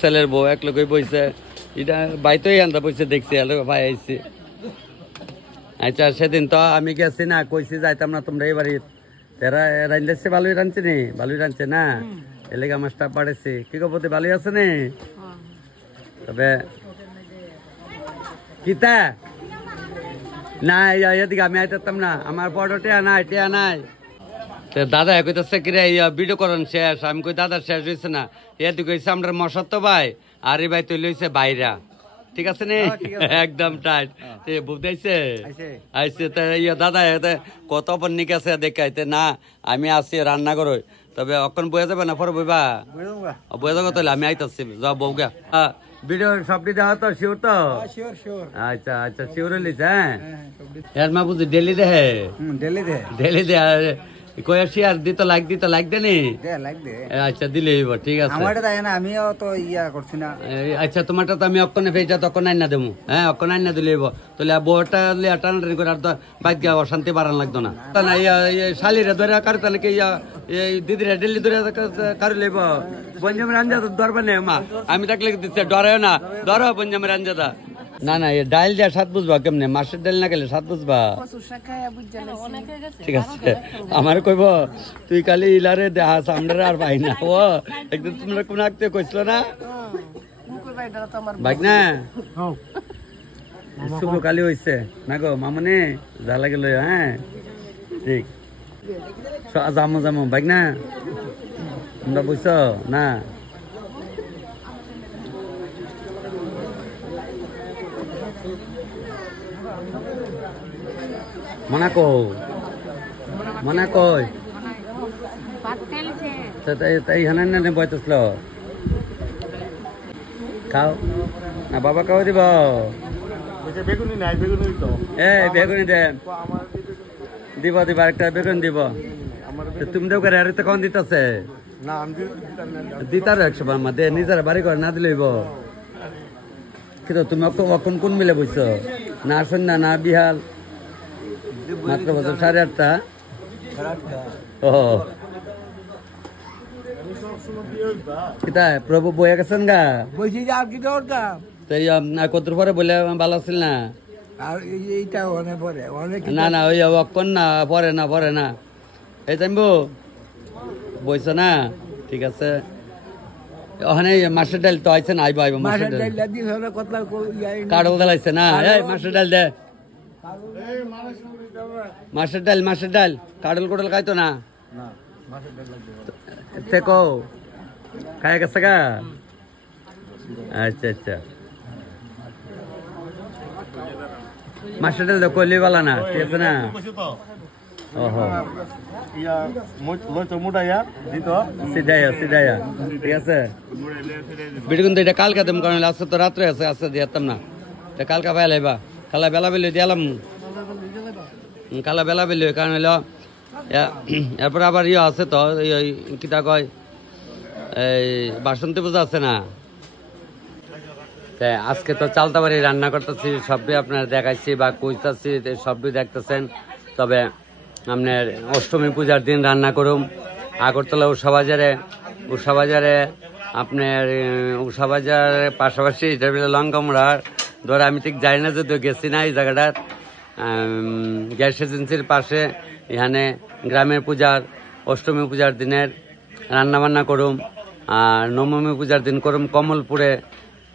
ছেলের বউ এক লোক বইছে এটা বাইতেই আনতে বইছে দেখছি ভাই আইসি আচ্ছা সেদিন তো আমি গেছি না কইছি যাইতাম না তোমরা এই বাড়ি এরা রান্ধছে ভালোই রাঁধছে নি ভালোই রাঁধছে না এলাকা আমার স্টাফ বাড়েছি কি কবতে ভালোই আছে নি তবে কিতা না এদিকে আমি আইতাম না আমার বড় টেয়া নাই দাদা কইতাছে কি রে ভিডিও করেন শেষ আমি কই দাদা শেষ হয়েছে না এদিকে হয়েছে আমরা মশার তো ভাই আর এই ভাই তৈরি হয়েছে বাইরা ঠিক আছে নি একদম টাইট বুঝাইছে আইসে দাদা কত পণ্যিক আছে দেখাইতে না আমি আসি রান্না করো তবে অখন বয়ে যাবে না পরে বইবা বয়ে যাবো তাহলে আমি আইতাছি যা বউগা ভিডিও সবটি দেওয়া তো শিওর তো? Sure sure. আচ্ছা আচ্ছা শিওর হলিস, হ্যাঁ এর মা বুঝি ডেলি দেহে? ডেলি দে কই শেয়ার দিত লাইক দেনি? আচ্ছা দিলে ঠিক আছে। আমারটা তাই না, আমিও তো ইয়া করছি না। আচ্ছা তোমারটা তো আমি অক্ষণে পেয়েছা তখন আইনা দেবো, হ্যাঁ অক্ষণ আইনা দিলে তাহলে বউটা টানাটানি করে আর তো বাইক গিয়ে অশান্তি বাড়ান লাগতো না। তা না শালিরে ধরে কারো নাকি দিদিরা ডেলি ধরে কারো লইব পঞ্জামের আঞ্জা তো ধরবে না মা, আমি থাকলে দিচ্ছে ডরেও না, ধরো পঞ্জামের আঞ্জাটা। না না ডাইল দেওয়া স্বাদ বুঝবা কেমনে, মাছের ডাইল না খেলে স্বাদ বুঝবা। ঠিক আছে আমার কইব তুই কালি ইলারে দেহা সামনে আর ভাই না ও একদিন তোমরা কোন আঁকতে কইছিল না ভাই না শুভ কালি হইছে না গো মামনে যা লাগিল, হ্যাঁ ঠিক যামো ভাই না তোমরা বুঝছ না। মনে কই এখানে বইতেছিল খাও না বাবা খাও দিব বেগুনি নাই, বেগুনি তো বেগুনি দে দিব একটা বেগুন দিব। তুমি দেও করে আর তো কখন দিতেছে দিতার 100 বার দে নিজের বাড়ি করে না দিলেইব। কিন্তু তুমি কখন কোন মিলে বুঝছো না সন্ধ্যা না বিহাল মাত্র বছর 8:30। ও কিতায় প্রভু বইয়া গেছেন গা বলছি যে আর কি দরকার কত পরে বলে ভালো ছিল না? আর এইটা অনেক পরে অনেক না না ওই অক্ষণ না পরে না এই জানবো বইছ না ঠিক আছে। ওখানে মাছের ডাল তো আইছে না, আইব মাছের ডাল কাটল দালাইছে না, মাছের ডাল দে মাছের ডাল কাটল কোটল খাইতো না দেখো খায় গেছে গা। আচ্ছা আচ্ছা মাছের ডাল দেখো লিবালা না ঠিক আছে না। ওহো সিধাইয়া ঠিক আছে বিড়ি কিন্তু এটা কালকা দেম কারণ আজকে তো রাত্রে আছে আজকে দিতাম না, কালকা পাই লাইবা কালা বেলা বেলি দিয়ালাম কালা বেলা বেলি কারণ হলো এরপরে আবার আছে তো কিতা কয় এই বাসন্তী পূজা আছে না। আজকে তো চালতাবাড়ি রান্না করতেছি, সবই আপনার দেখাইছি বা কইতাছি সবই দেখতেছেন। তবে আপনার অষ্টমী পূজার দিন রান্না করুম আগরতলা উষা বাজারে আপনার উষা বাজারের পাশাপাশি লঙ্কামড়ার ধরে আমি ঠিক জানি না যদিও গেছি না এই জায়গাটার গ্যাস এজেন্সির পাশে এখানে গ্রামের পূজার অষ্টমী পূজার দিনের রান্না বান্না করুম। আর নবমী পূজার দিন করুম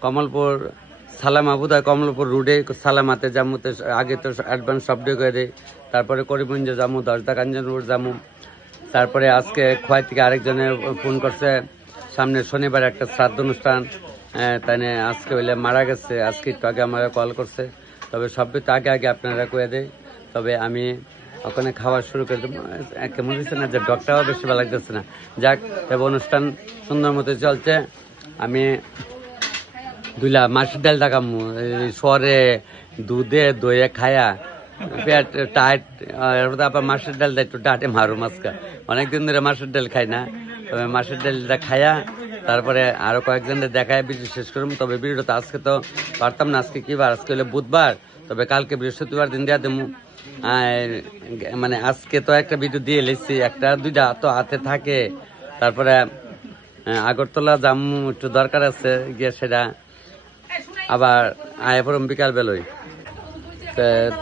কমলপুর সালামা বোধহয় কমলপুর রোডে সালামাতে জামুতে আগে তো অ্যাডভান্স সবডে করে দেয়, তারপরে করিমগঞ্জে জামু 10 কাঞ্জন রোড জামু। তারপরে আজকে খোয়াই থেকে আরেকজনে ফোন করছে সামনে শনিবার একটা শ্রাদ্ধ অনুষ্ঠান, তাই আজকে হইলে মারা গেছে, আজকে একটু আগে আমার কল করছে। তবে সবই তো আগে আপনারা কয়ে দেয়। তবে আমি ওখানে খাওয়া শুরু করে দেবো, কেমন দিচ্ছে না যে ডকটাও বেশি ভালো লাগতেছে না। যাক তবে অনুষ্ঠান সুন্দর মতো চলছে। আমি দুইলা মাছের ডাল দেখামু শহরে দুধে দইয়ে খায়া পেট টাইট, আবার মাছের ডাল দেয় একটু ডাটে মারু মাছকা, অনেকদিন ধরে মাছের ডাল খাই না। তবে মাছের ডালটা খায়া তারপরে আরো কয়েকজনের দেখায় ভিডিও শেষ করুম। তবে ভিডিওটা আজকে তো পারতাম না, আজকে কি বার, আজকে হলো বুধবার, তবে কালকে বৃহস্পতিবার দিন দেওয়া দেবো। মানে আজকে তো একটা ভিডিও দিয়ে লেছি, একটা দুইটা তো হাতে থাকে। তারপরে আগরতলা জামু একটু দরকার আছে গিয়ে, সেটা আবার আয়াপুরম বিকাল বেলোই।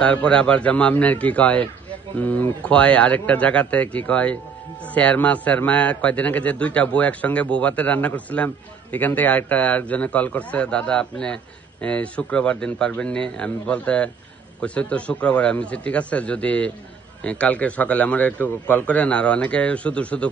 তারপরে আবার যেমন আপনার কি কয় খোয়াই আরেকটা জায়গাতে কি কয় শেরমা কয়দিন আগে যে 2টা বউ একসঙ্গে বউ ভাতে রান্না করছিলাম, এখান থেকে আরেকজনে কল করছে, দাদা আপনি শুক্রবার দিন পারবেন নি? আমি বলতে কইছি তো শুক্রবার। আমি ঠিক আছে যদি কালকে সকালে আমার একটু কল করেন। আর অনেকে শুধু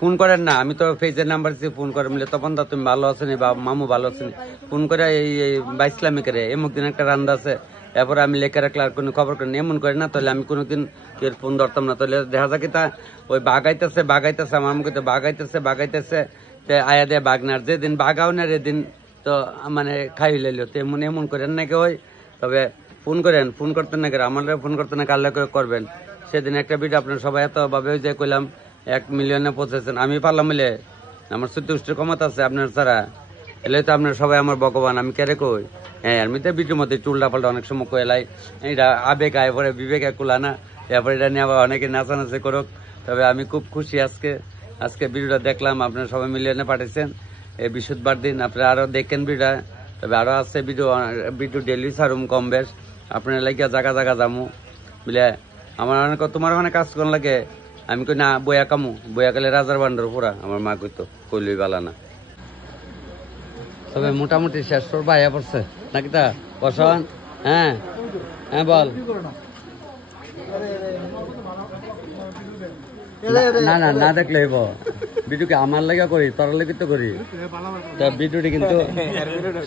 ফোন করেন না, আমি তো ফেজের নাম্বার দিয়ে ফোন করে মিলে তখন তো তুমি ভালো আছেনি বা মামু ভালো আছেনি ফোন করে এই বাইসলামি করে এমুক দিন একটা রান্না আছে, এরপরে আমি লেখা রাখলে আর কোনো খবর করেন এমন করে না, তাহলে আমি কোনোদিন ফোন ধরতাম না। তাহলে দেখা যায় কি তা ওই বাগাইতেছে আমার মুখে বাগাইতেছে আয়া দিয়ে বাগনার যেদিন বাগাও না এদিন তো মানে খাই লাইলো তো এমন এমন করেন নাকি ওই তবে ফোন করেন ফোন করতেন না করে আমার ফোন করতেন না কার লাগে করবেন সেদিন একটা ভিডিও আপনার সবাই এত ভাবে ওই যে কইলাম 1 মিলিয়নে পৌঁছেছেন আমি পারলাম মিলে আমার সত্যি ক্ষমতা আছে আপনার ছাড়া এলে তো আপনার সবাই আমার ভগবান আমি কেড়ে কই হ্যাঁ আমি তো ভিডিওর মধ্যে চুলটা পাল্টা অনেক সময় কইলাই এটা আবেগ আয় পরে বিবেক কুলা না এরপরে এটা নিয়ে আবার অনেকে নাচানাচি করুক তবে আমি খুব খুশি আজকে ভিডিওটা দেখলাম আপনারা সবাই মিলিয়নে পাঠিয়েছেন এই বৃহস্পতিবার দিন আপনারা আরো দেখেন ভিডিও তবে আরো আছে ভিডিও ডেলি ছাড়ুম কম বেশ আপনার লাগিয়া জায়গা যামু বুঝলে আমার অনেক তোমার ওখানে কাজ কোন লাগে আমি কই না বইয়া কামু বইয়া কালে রাজার বান্ডার পুরা আমার মা কইতো কইলই বালা না তবে মোটামুটি শেষ করবা আয়া পড়ছে নাকি তা বসন হ্যাঁ হ্যাঁ বল না দেখলে হইব ভিডিওকে আমার লাগা করি তোর লাগে তো করি ভিডিওটি কিন্তু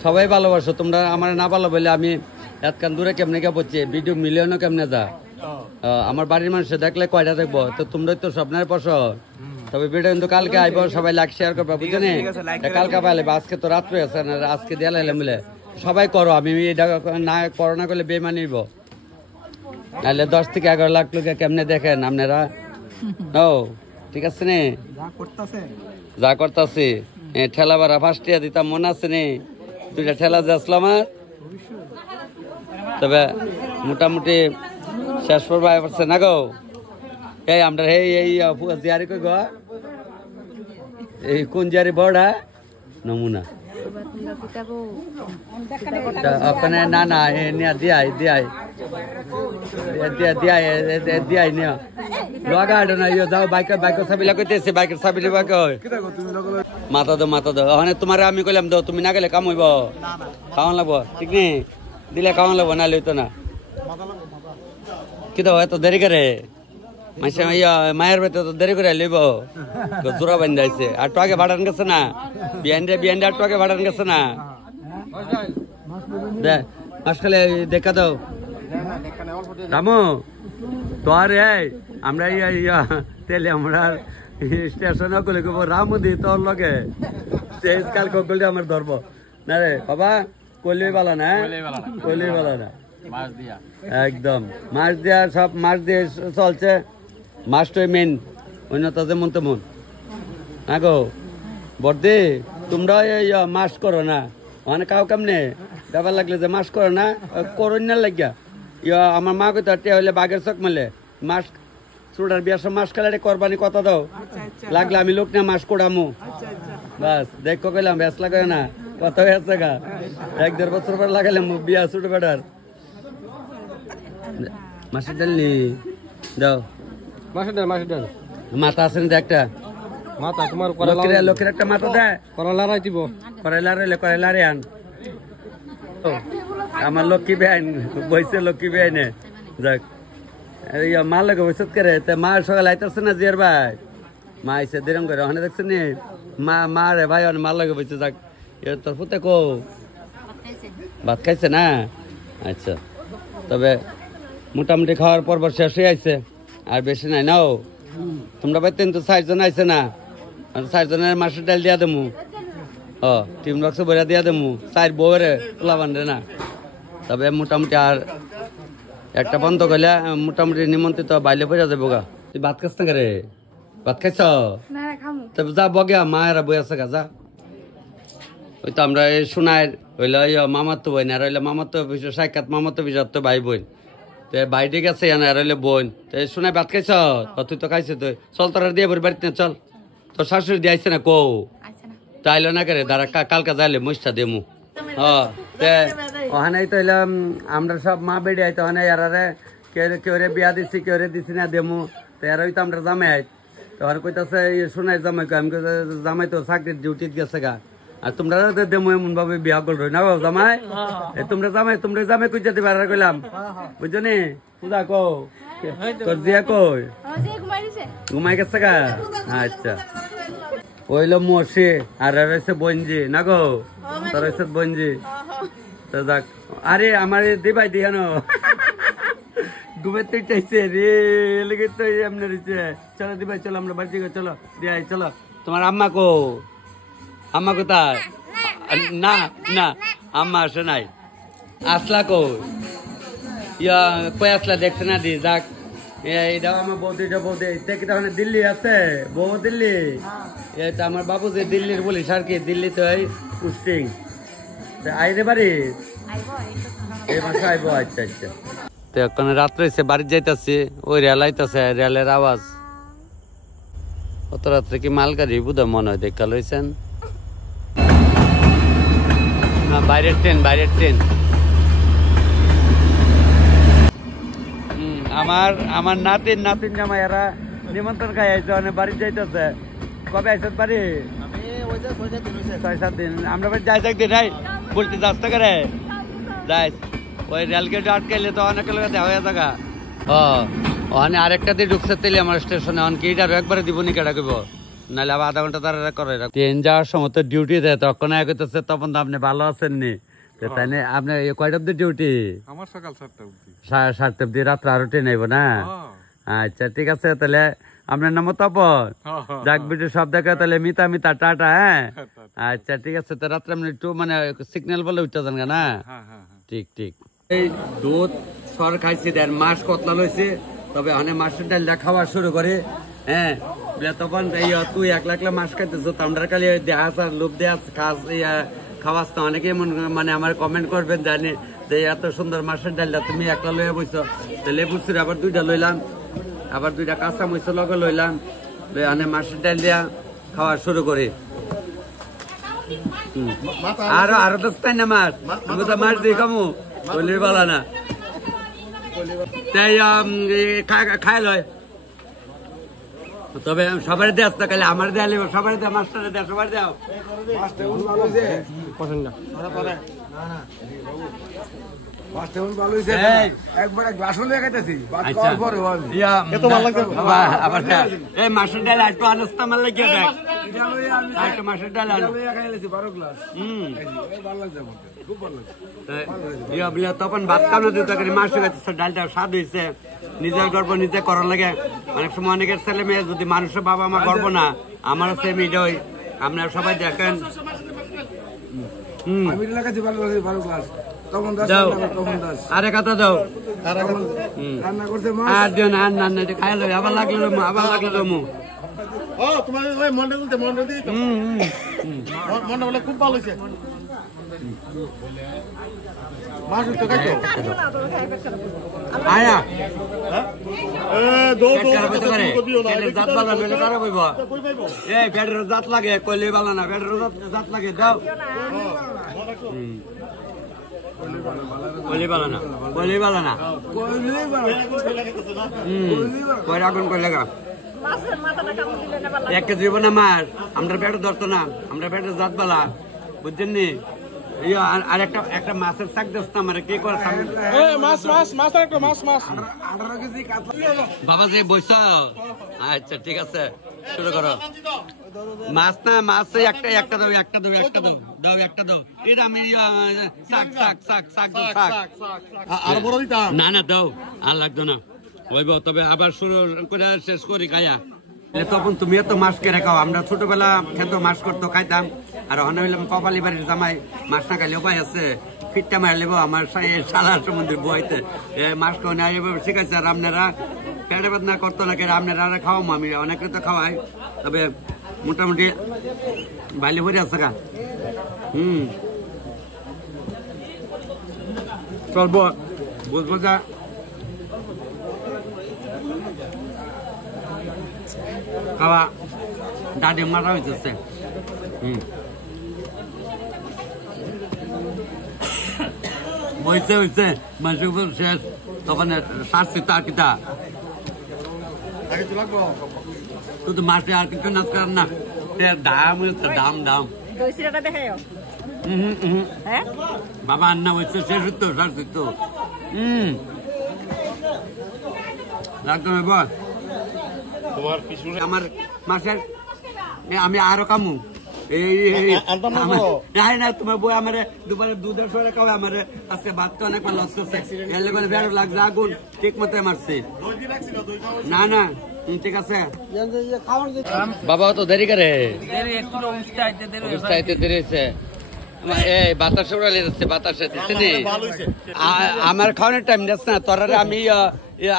সবাই ভালোবাসো তোমরা আমার না ভালো বলে আমি এতক্ষণ দূরে কেমনে কে পড়ছি ভিডিও মিলিয়নও কেমনে যা আমার বাড়ির মানুষে দেখলে কয়টা দেখবো তো তোমরা তো স্বপ্নের পশো তবে ভিডিও কিন্তু কালকে আইব সবাই লাইক শেয়ার করবা বুঝছেন কালকে পাইলে আজকে তো রাত্রে আছে না আজকে দিয়ে লাইলে মিলে সবাই করো আমি এটা না করো না করলে বেমানিব নাহলে 10 থেকে 11 লাখ লোকে কেমনে দেখেন আপনারা ও ঠিক আছে নে যা করতেছি ঠেলা বাড়া ফার্স্টিয়া দিতাম মনে আছে নে 2টা ঠেলা যে আসলাম আর তবে মোটামুটি শেষ করবা পারছে না গো এই আমরা এই জিয়ারি কই গো এই কোন জিয়ারি বড়া নমুনা ওখানে না নিয়া দিয়াই নিয়া লগা আডো না ইয়ে যাও বাইকের চাবিলা কইতেছে বাইকের চাবিলে বাইকে মাথা দো ওখানে তোমার আমি কইলাম দাও তুমি না গেলে কাম হইব খাওয়ান লাগবো ঠিক নেই দিলে খাওয়ান লাগবো না লইতো না কি দাও এত দেরি করে মায়ের বেতে তো দেরি করে লইব জোড়া বান্ধাইছে আর তো আগে ভাড়ান গেছে না বিয়ান্ডে আর তো আগে ভাড়ান গেছে না আজকাল দেখা দাও রামু তোর আমরা তেলে আমরা স্টেশনে গেলে রামু দি তোর লগে কাল কলে আমার ধরবো না রে বাবা কইলেই ভালো না কইলেই ভালো না একদম মাছ দিয়া সব মাছ দিয়ে চলছে মাছটাই মেন অন্যতা যেমন তেমন না গো বর্দি তোমরা এই মাছ করো না মানে কাউ কেমনে ব্যাপার লাগলে যে মাছ করো না করুন না লাগিয়া আমার মা কইতে হইলে বাঘের চোখ মেলে মাছ চুড়ার বিয়ার সব মাছ খেলারে করবানি কথা দাও লাগলে আমি লোক না মাছ কোড়ামু বাস দেখো কইলাম ব্যাস লাগায় না কথা হয়েছে গা 1-1.5 বছর পর লাগালাম বিয়া ছুটে বেটার মাছের ডাল নি দাও মাছের ডাল মাথা আছে না একটা মাথা তোমার লোকের একটা মাথা দেয় করালা রাই দিব করালা রে আন আমার লক্ষ্মী বেআইন বইছে লক্ষ্মী বেআইনে যাক মা লাগে বসত করে মা সকালে আইতেছে না জিয়ার ভাই মা আইসে দিরম করে ওখানে দেখছেন নি মা রে ভাই মা লাগে বসে যাক তোর পুতে কো ভাত খাইছে না আচ্ছা তবে মোটামুটি খাওয়ার পর্ব শেষ হয়ে আইছে আর বেশি নাই নাও তোমরা বাইতেন তো 4 জন আইছে না 4 জনের মাছের ডাল দিয়া দেমু টিম বক্স বইরা দিয়া দেমু 4 বউরে পোলাবান রে না তবে মোটামুটি আর একটা বন্ধ করলে মোটামুটি নিমন্ত্রিত বাইলে পড়া যাবো গা তুই ভাত খাস না রে ভাত খাইছ তবে যা বগে মায়েরা বই আছে গা যা ওই তো আমরা শোনায় হইলে মামার তো বোন আর হইলে মামার তো সাক্ষাৎ মামার তো বিষয় তো ভাই বোন বাইরে গেছে আর হইলে বোন শোনায় ভাত খাইছ তুই তো খাইছে তুই চল তোর দিয়ে বাড়িতে চল তোর শাশুড়ি দিয়ে আইসে না কো তাইলো না করে দাঁড়া কালকা যাইলে মুসটা দেমু ওখানে তো এলাম আমরা সব মা বেড়ে আইতো ওখানে এরারে কেউ বিয়া দিছি কেউ দিছি না দেমু তো এরাই তো আমরা জামাই তখন কইতাছে শোনাই জামাই আমি জামাই তো চাকরির ডিউটিত গেছে গা আর তোমরা দেমু এমন ভাবে বিয়া করলো না জামাই তোমরা জামাই কই যেতে পারার কইলাম বুঝছো নি পূজা কো তোর দিয়া কই ঘুমাই গেছে গা আচ্ছা ওইলো মসি আর রয়েছে বঞ্জি না গো তোর রয়েছে বঞ্জি তো যাক আরে আমার দিবাই দিয়ান ডুবে তো চাইছে রে লেগে তো এমনি রয়েছে চলো দিবাই চলো আমরা বাড়ি চলো দিয়াই চলো তোমার আম্মা কোথায় না না আম্মা আসে নাই আসলা কো ইয়া কই আসলা দেখছ না দি যাক এইটা আমার বৌদিটা বৌদি থেকে তখন দিল্লি আছে বউ দিল্লি এটা আমার বাবু যে দিল্লির পুলিশ আর কি দিল্লিতে ওই পোস্টিং আইরে বাড়ি এই মাসে আইবো আচ্ছা আচ্ছা তো এখন রাত্রে হয়েছে বাড়ি যাইতেছি ওই রেল আইতেছে রেলের আওয়াজ অত রাত্রে কি মালগাড়ি বুধ মনে হয় দেখা লইছেন না বাইরের ট্রেন আমার নাতিন জামাই এরা নিমন্ত্রণ খাই আইছে অনেক বাড়ি যাইতেছে কবে আইসত বাড়ি 6-7 দিন আমরা বাড়ি যাই একদিন নাই বলতে যাচ্ছে করে যাই ওই রেল গেট আটকাইলে তো অনেক লোক দেওয়া হয়ে থাকা ওখানে আরেকটা দিয়ে ঢুকছে তেলে আমার স্টেশনে অনেক এইটারও একবারে দিব নি কেটা কইব নাহলে আবার আধা ঘন্টা তারা করে ট্রেন যাওয়ার সময় তো ডিউটি দেয় তখন কইতেছে তখন তো আপনি ভালো আছেন নি তাই না আপনার কয়টা অব্দি ডিউটি আমার সকাল 7টা অবধি 7:30 অব্দি রাত্রে আরো ট্রেন আইব না আচ্ছা ঠিক আছে তাহলে আপনার নাম তপন যাক বিটু সব দেখা তাহলে মিতা টাটা হ্যাঁ আচ্ছা ঠিক আছে তো রাত্রে আপনি একটু মানে সিগন্যাল বলে উঠতে যান না ঠিক এই দুধ সর খাইছি দেন মাছ কতলা লইছে তবে অনেক মাছের ডালটা খাওয়া শুরু করে হ্যাঁ তখন তুই একলা মাছ খাইতেছ তোমরা খালি দেহা লোভ দেহা খাওয়াস তো অনেকে মানে আমার কমেন্ট করবেন জানি যে এত সুন্দর মাছের ডালটা তুমি একলা লইয়া বইছ তো লেবুর সুরে আবার 2টা লইলাম আবার 2টা কাঁচা মরিচ লগে লইলাম অনেক মাছের ডাল দিয়া খাওয়া শুরু করি আরো তো তাই না মাছ আমি তো মাছ দিয়ে খামু বলি বলা না তাই খাই লয় তবে সবার দেয় তাহলে আমার দেয়া লিব সবার দেয় মাস্টারে দেয় সবার দেও এই মাছের ডাল একটু আনস্তা মারলে কি মাছের ডাল তখন ভাত খাওয়ানো দিত মাছ ডালটা স্বাদ হয়েছে নিজের গর্ব নিজে করার লাগে অনেক সময় অনেকের ছেলে মেয়ে যদি মানুষের বাবা মা গর্ব না আমারও সেম এটাই আপনারা সবাই দেখেন আরে কথা দাও খাই লো আবার লাগলো খুব ভালো হয়েছে আয়া জাত লাগে কইলে বালা না বেডের জাত লাগে দাও কইলে বালা না কয়রা কোন কইলে গা এক কেজি না মাছ আমরা বেড ধরতো না আমরা বেডের জাত বালা বুঝছেন নি আর একটা মাছের শাক দোস্ত আমার কি করে বাবা যে বইস আচ্ছা ঠিক আছে শুরু করো মাছ না মাছ একটা দাও এটা আমি না দাও আর লাগতো না ওইব তবে আবার শুরু করে শেষ করি খাইয়া তখন তুমি এত মাছ কেড়ে খাও আমরা ছোটবেলা খেতো মাছ করতো খাইতাম আর অন্য হইলাম কপালি বাড়ির জামাই মাছ না খাইলে উপায় আছে ফিটটা মার লেবো আমার সালা সমুদ্রে বইতে মাছ খাওয়া নিয়ে শিখাইছে আর আপনারা পেটে বেদনা করতো না কেন আপনারা খাওয়াবো আমি অনেকে তো খাওয়াই তবে মোটামুটি বাইলে ভরে আছে গা চলবো বুঝবো যা খাওয়া দাদি মারা হইতেছে হইছে মানুষ শেষ তখন শাস্তি তার কিতা শুধু মাসে আর কিছু নাচ করার না দাম দাম বাবা আন্না হইছে শেষ হইতো শেষ হইতো একদম বল আমার মাসের আমি আরো কামু তোমার বই আমার দুপুরে দুধের সরে খাওয়া আমার আজকে ভাত তো অনেক লস করছে এর লেগে বেড় লাগছে আগুন ঠিক মতো মারছে না ঠিক আছে বাবা তো দেরি করে দেরি হয়েছে এই বাতাসে উড়ালে যাচ্ছে, বাতাসে দিচ্ছে নি। ভালো হয়েছে আমার খাওয়ানোর টাইম যাচ্ছে না, তোরা আমি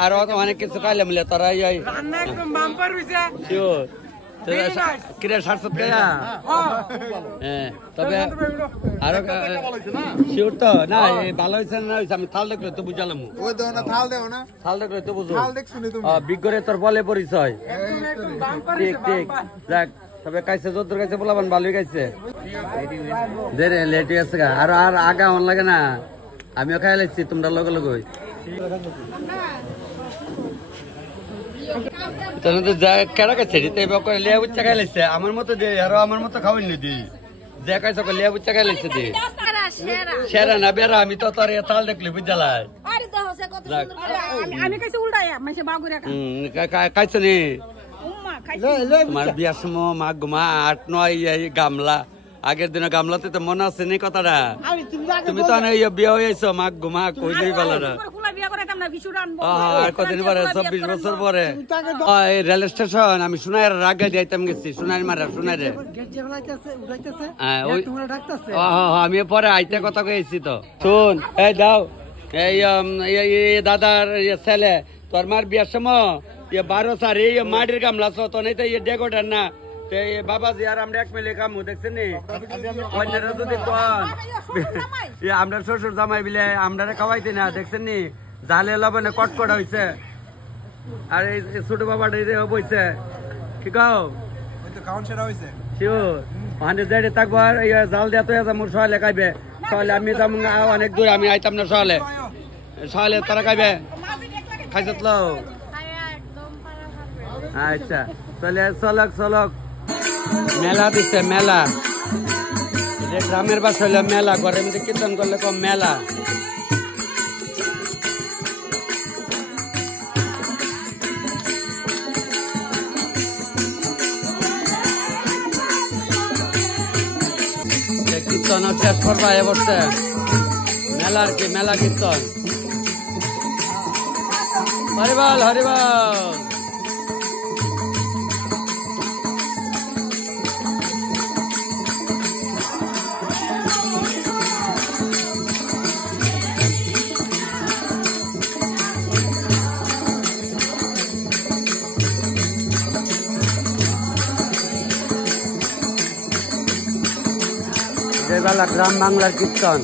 আরো অনেক কিছু খাইলাম বলে তোরা কিরে সারসত খাইয়া হ্যাঁ, তবে আরো শিওর তো না ভালো হয়েছে না হয়েছে আমি থাল দেখলে তো বুঝালাম, থাল দেখলে তো বুঝো বিজ্ঞরে তোর বলে পরিচয়। ঠিক ঠিক যাক, তবে কাইছে যদ্দুর কাছে বলাবান ভালোই গাইছে, দেরে লেট হয়ে গেছে গা, আর আগা হন লাগে না, আমিও খাই লাইছি তোমরা লগে লগে কেডা খাইছে লিয়া বুচ্চা খাই লাইছে আমার মতো দিয়ে, আরো আমার মতো খাওয়াই নি দি যে খাইছ লিয়া বুচ্চা খাই লাইছে দি সেরা না বেড়া, আমি তো তোর তাল দেখলি বুঝালাই খাইছ নি তোমার বিয়ার সময় মাঘ ঘুমা 8-9 গামলা, আগের দিনে গামলাতে তো মনে আছে নি কথাটা, তুমি তো বিয়ে হয়েছো মাঘ ঘুমা কইলেই বেলাটা কদিন পরে 24 বছর পরে রেল স্টেশন আমি সোনার রাগে যাইতাম গেছি, সোনার মারা সোনারে আমি পরে আইতে কথা কয়েছি তো শুন এই দাও এই দাদার ছেলে তোর মার বিয়ার সময় 12 সারি মাটির গামলা তো নাই তো ডেকোটার না বাবাজি আর আমরা এক মিলে কামু দেখছেন অন্যরা যদি আমরা শ্বশুর জামাই বিলে আমরা খাওয়াইতে না দেখছেন নি জালে লবণে কটকটা হয়েছে, আর এই ছোট বাবাটা বইছে কি কাও শিওর থাকবো আর জাল দেওয়া তো মোর সহালে খাইবে, সহালে আমি যাম অনেক দূর, আমি আইতাম না সহালে, সহালে তারা খাইবে খাইছ তো আচ্ছা তাহলে চলক চলক মেলা দিচ্ছে মেলা, গ্রামের বাসা হইলে মেলা করে, এমনি কীর্তন করলে কম মেলা। কীর্তন শেষ করবা এবছর মেলার কি মেলা কীর্তন হরিবল হরিবল। বেলা গ্রাম বাংলার কীর্তন।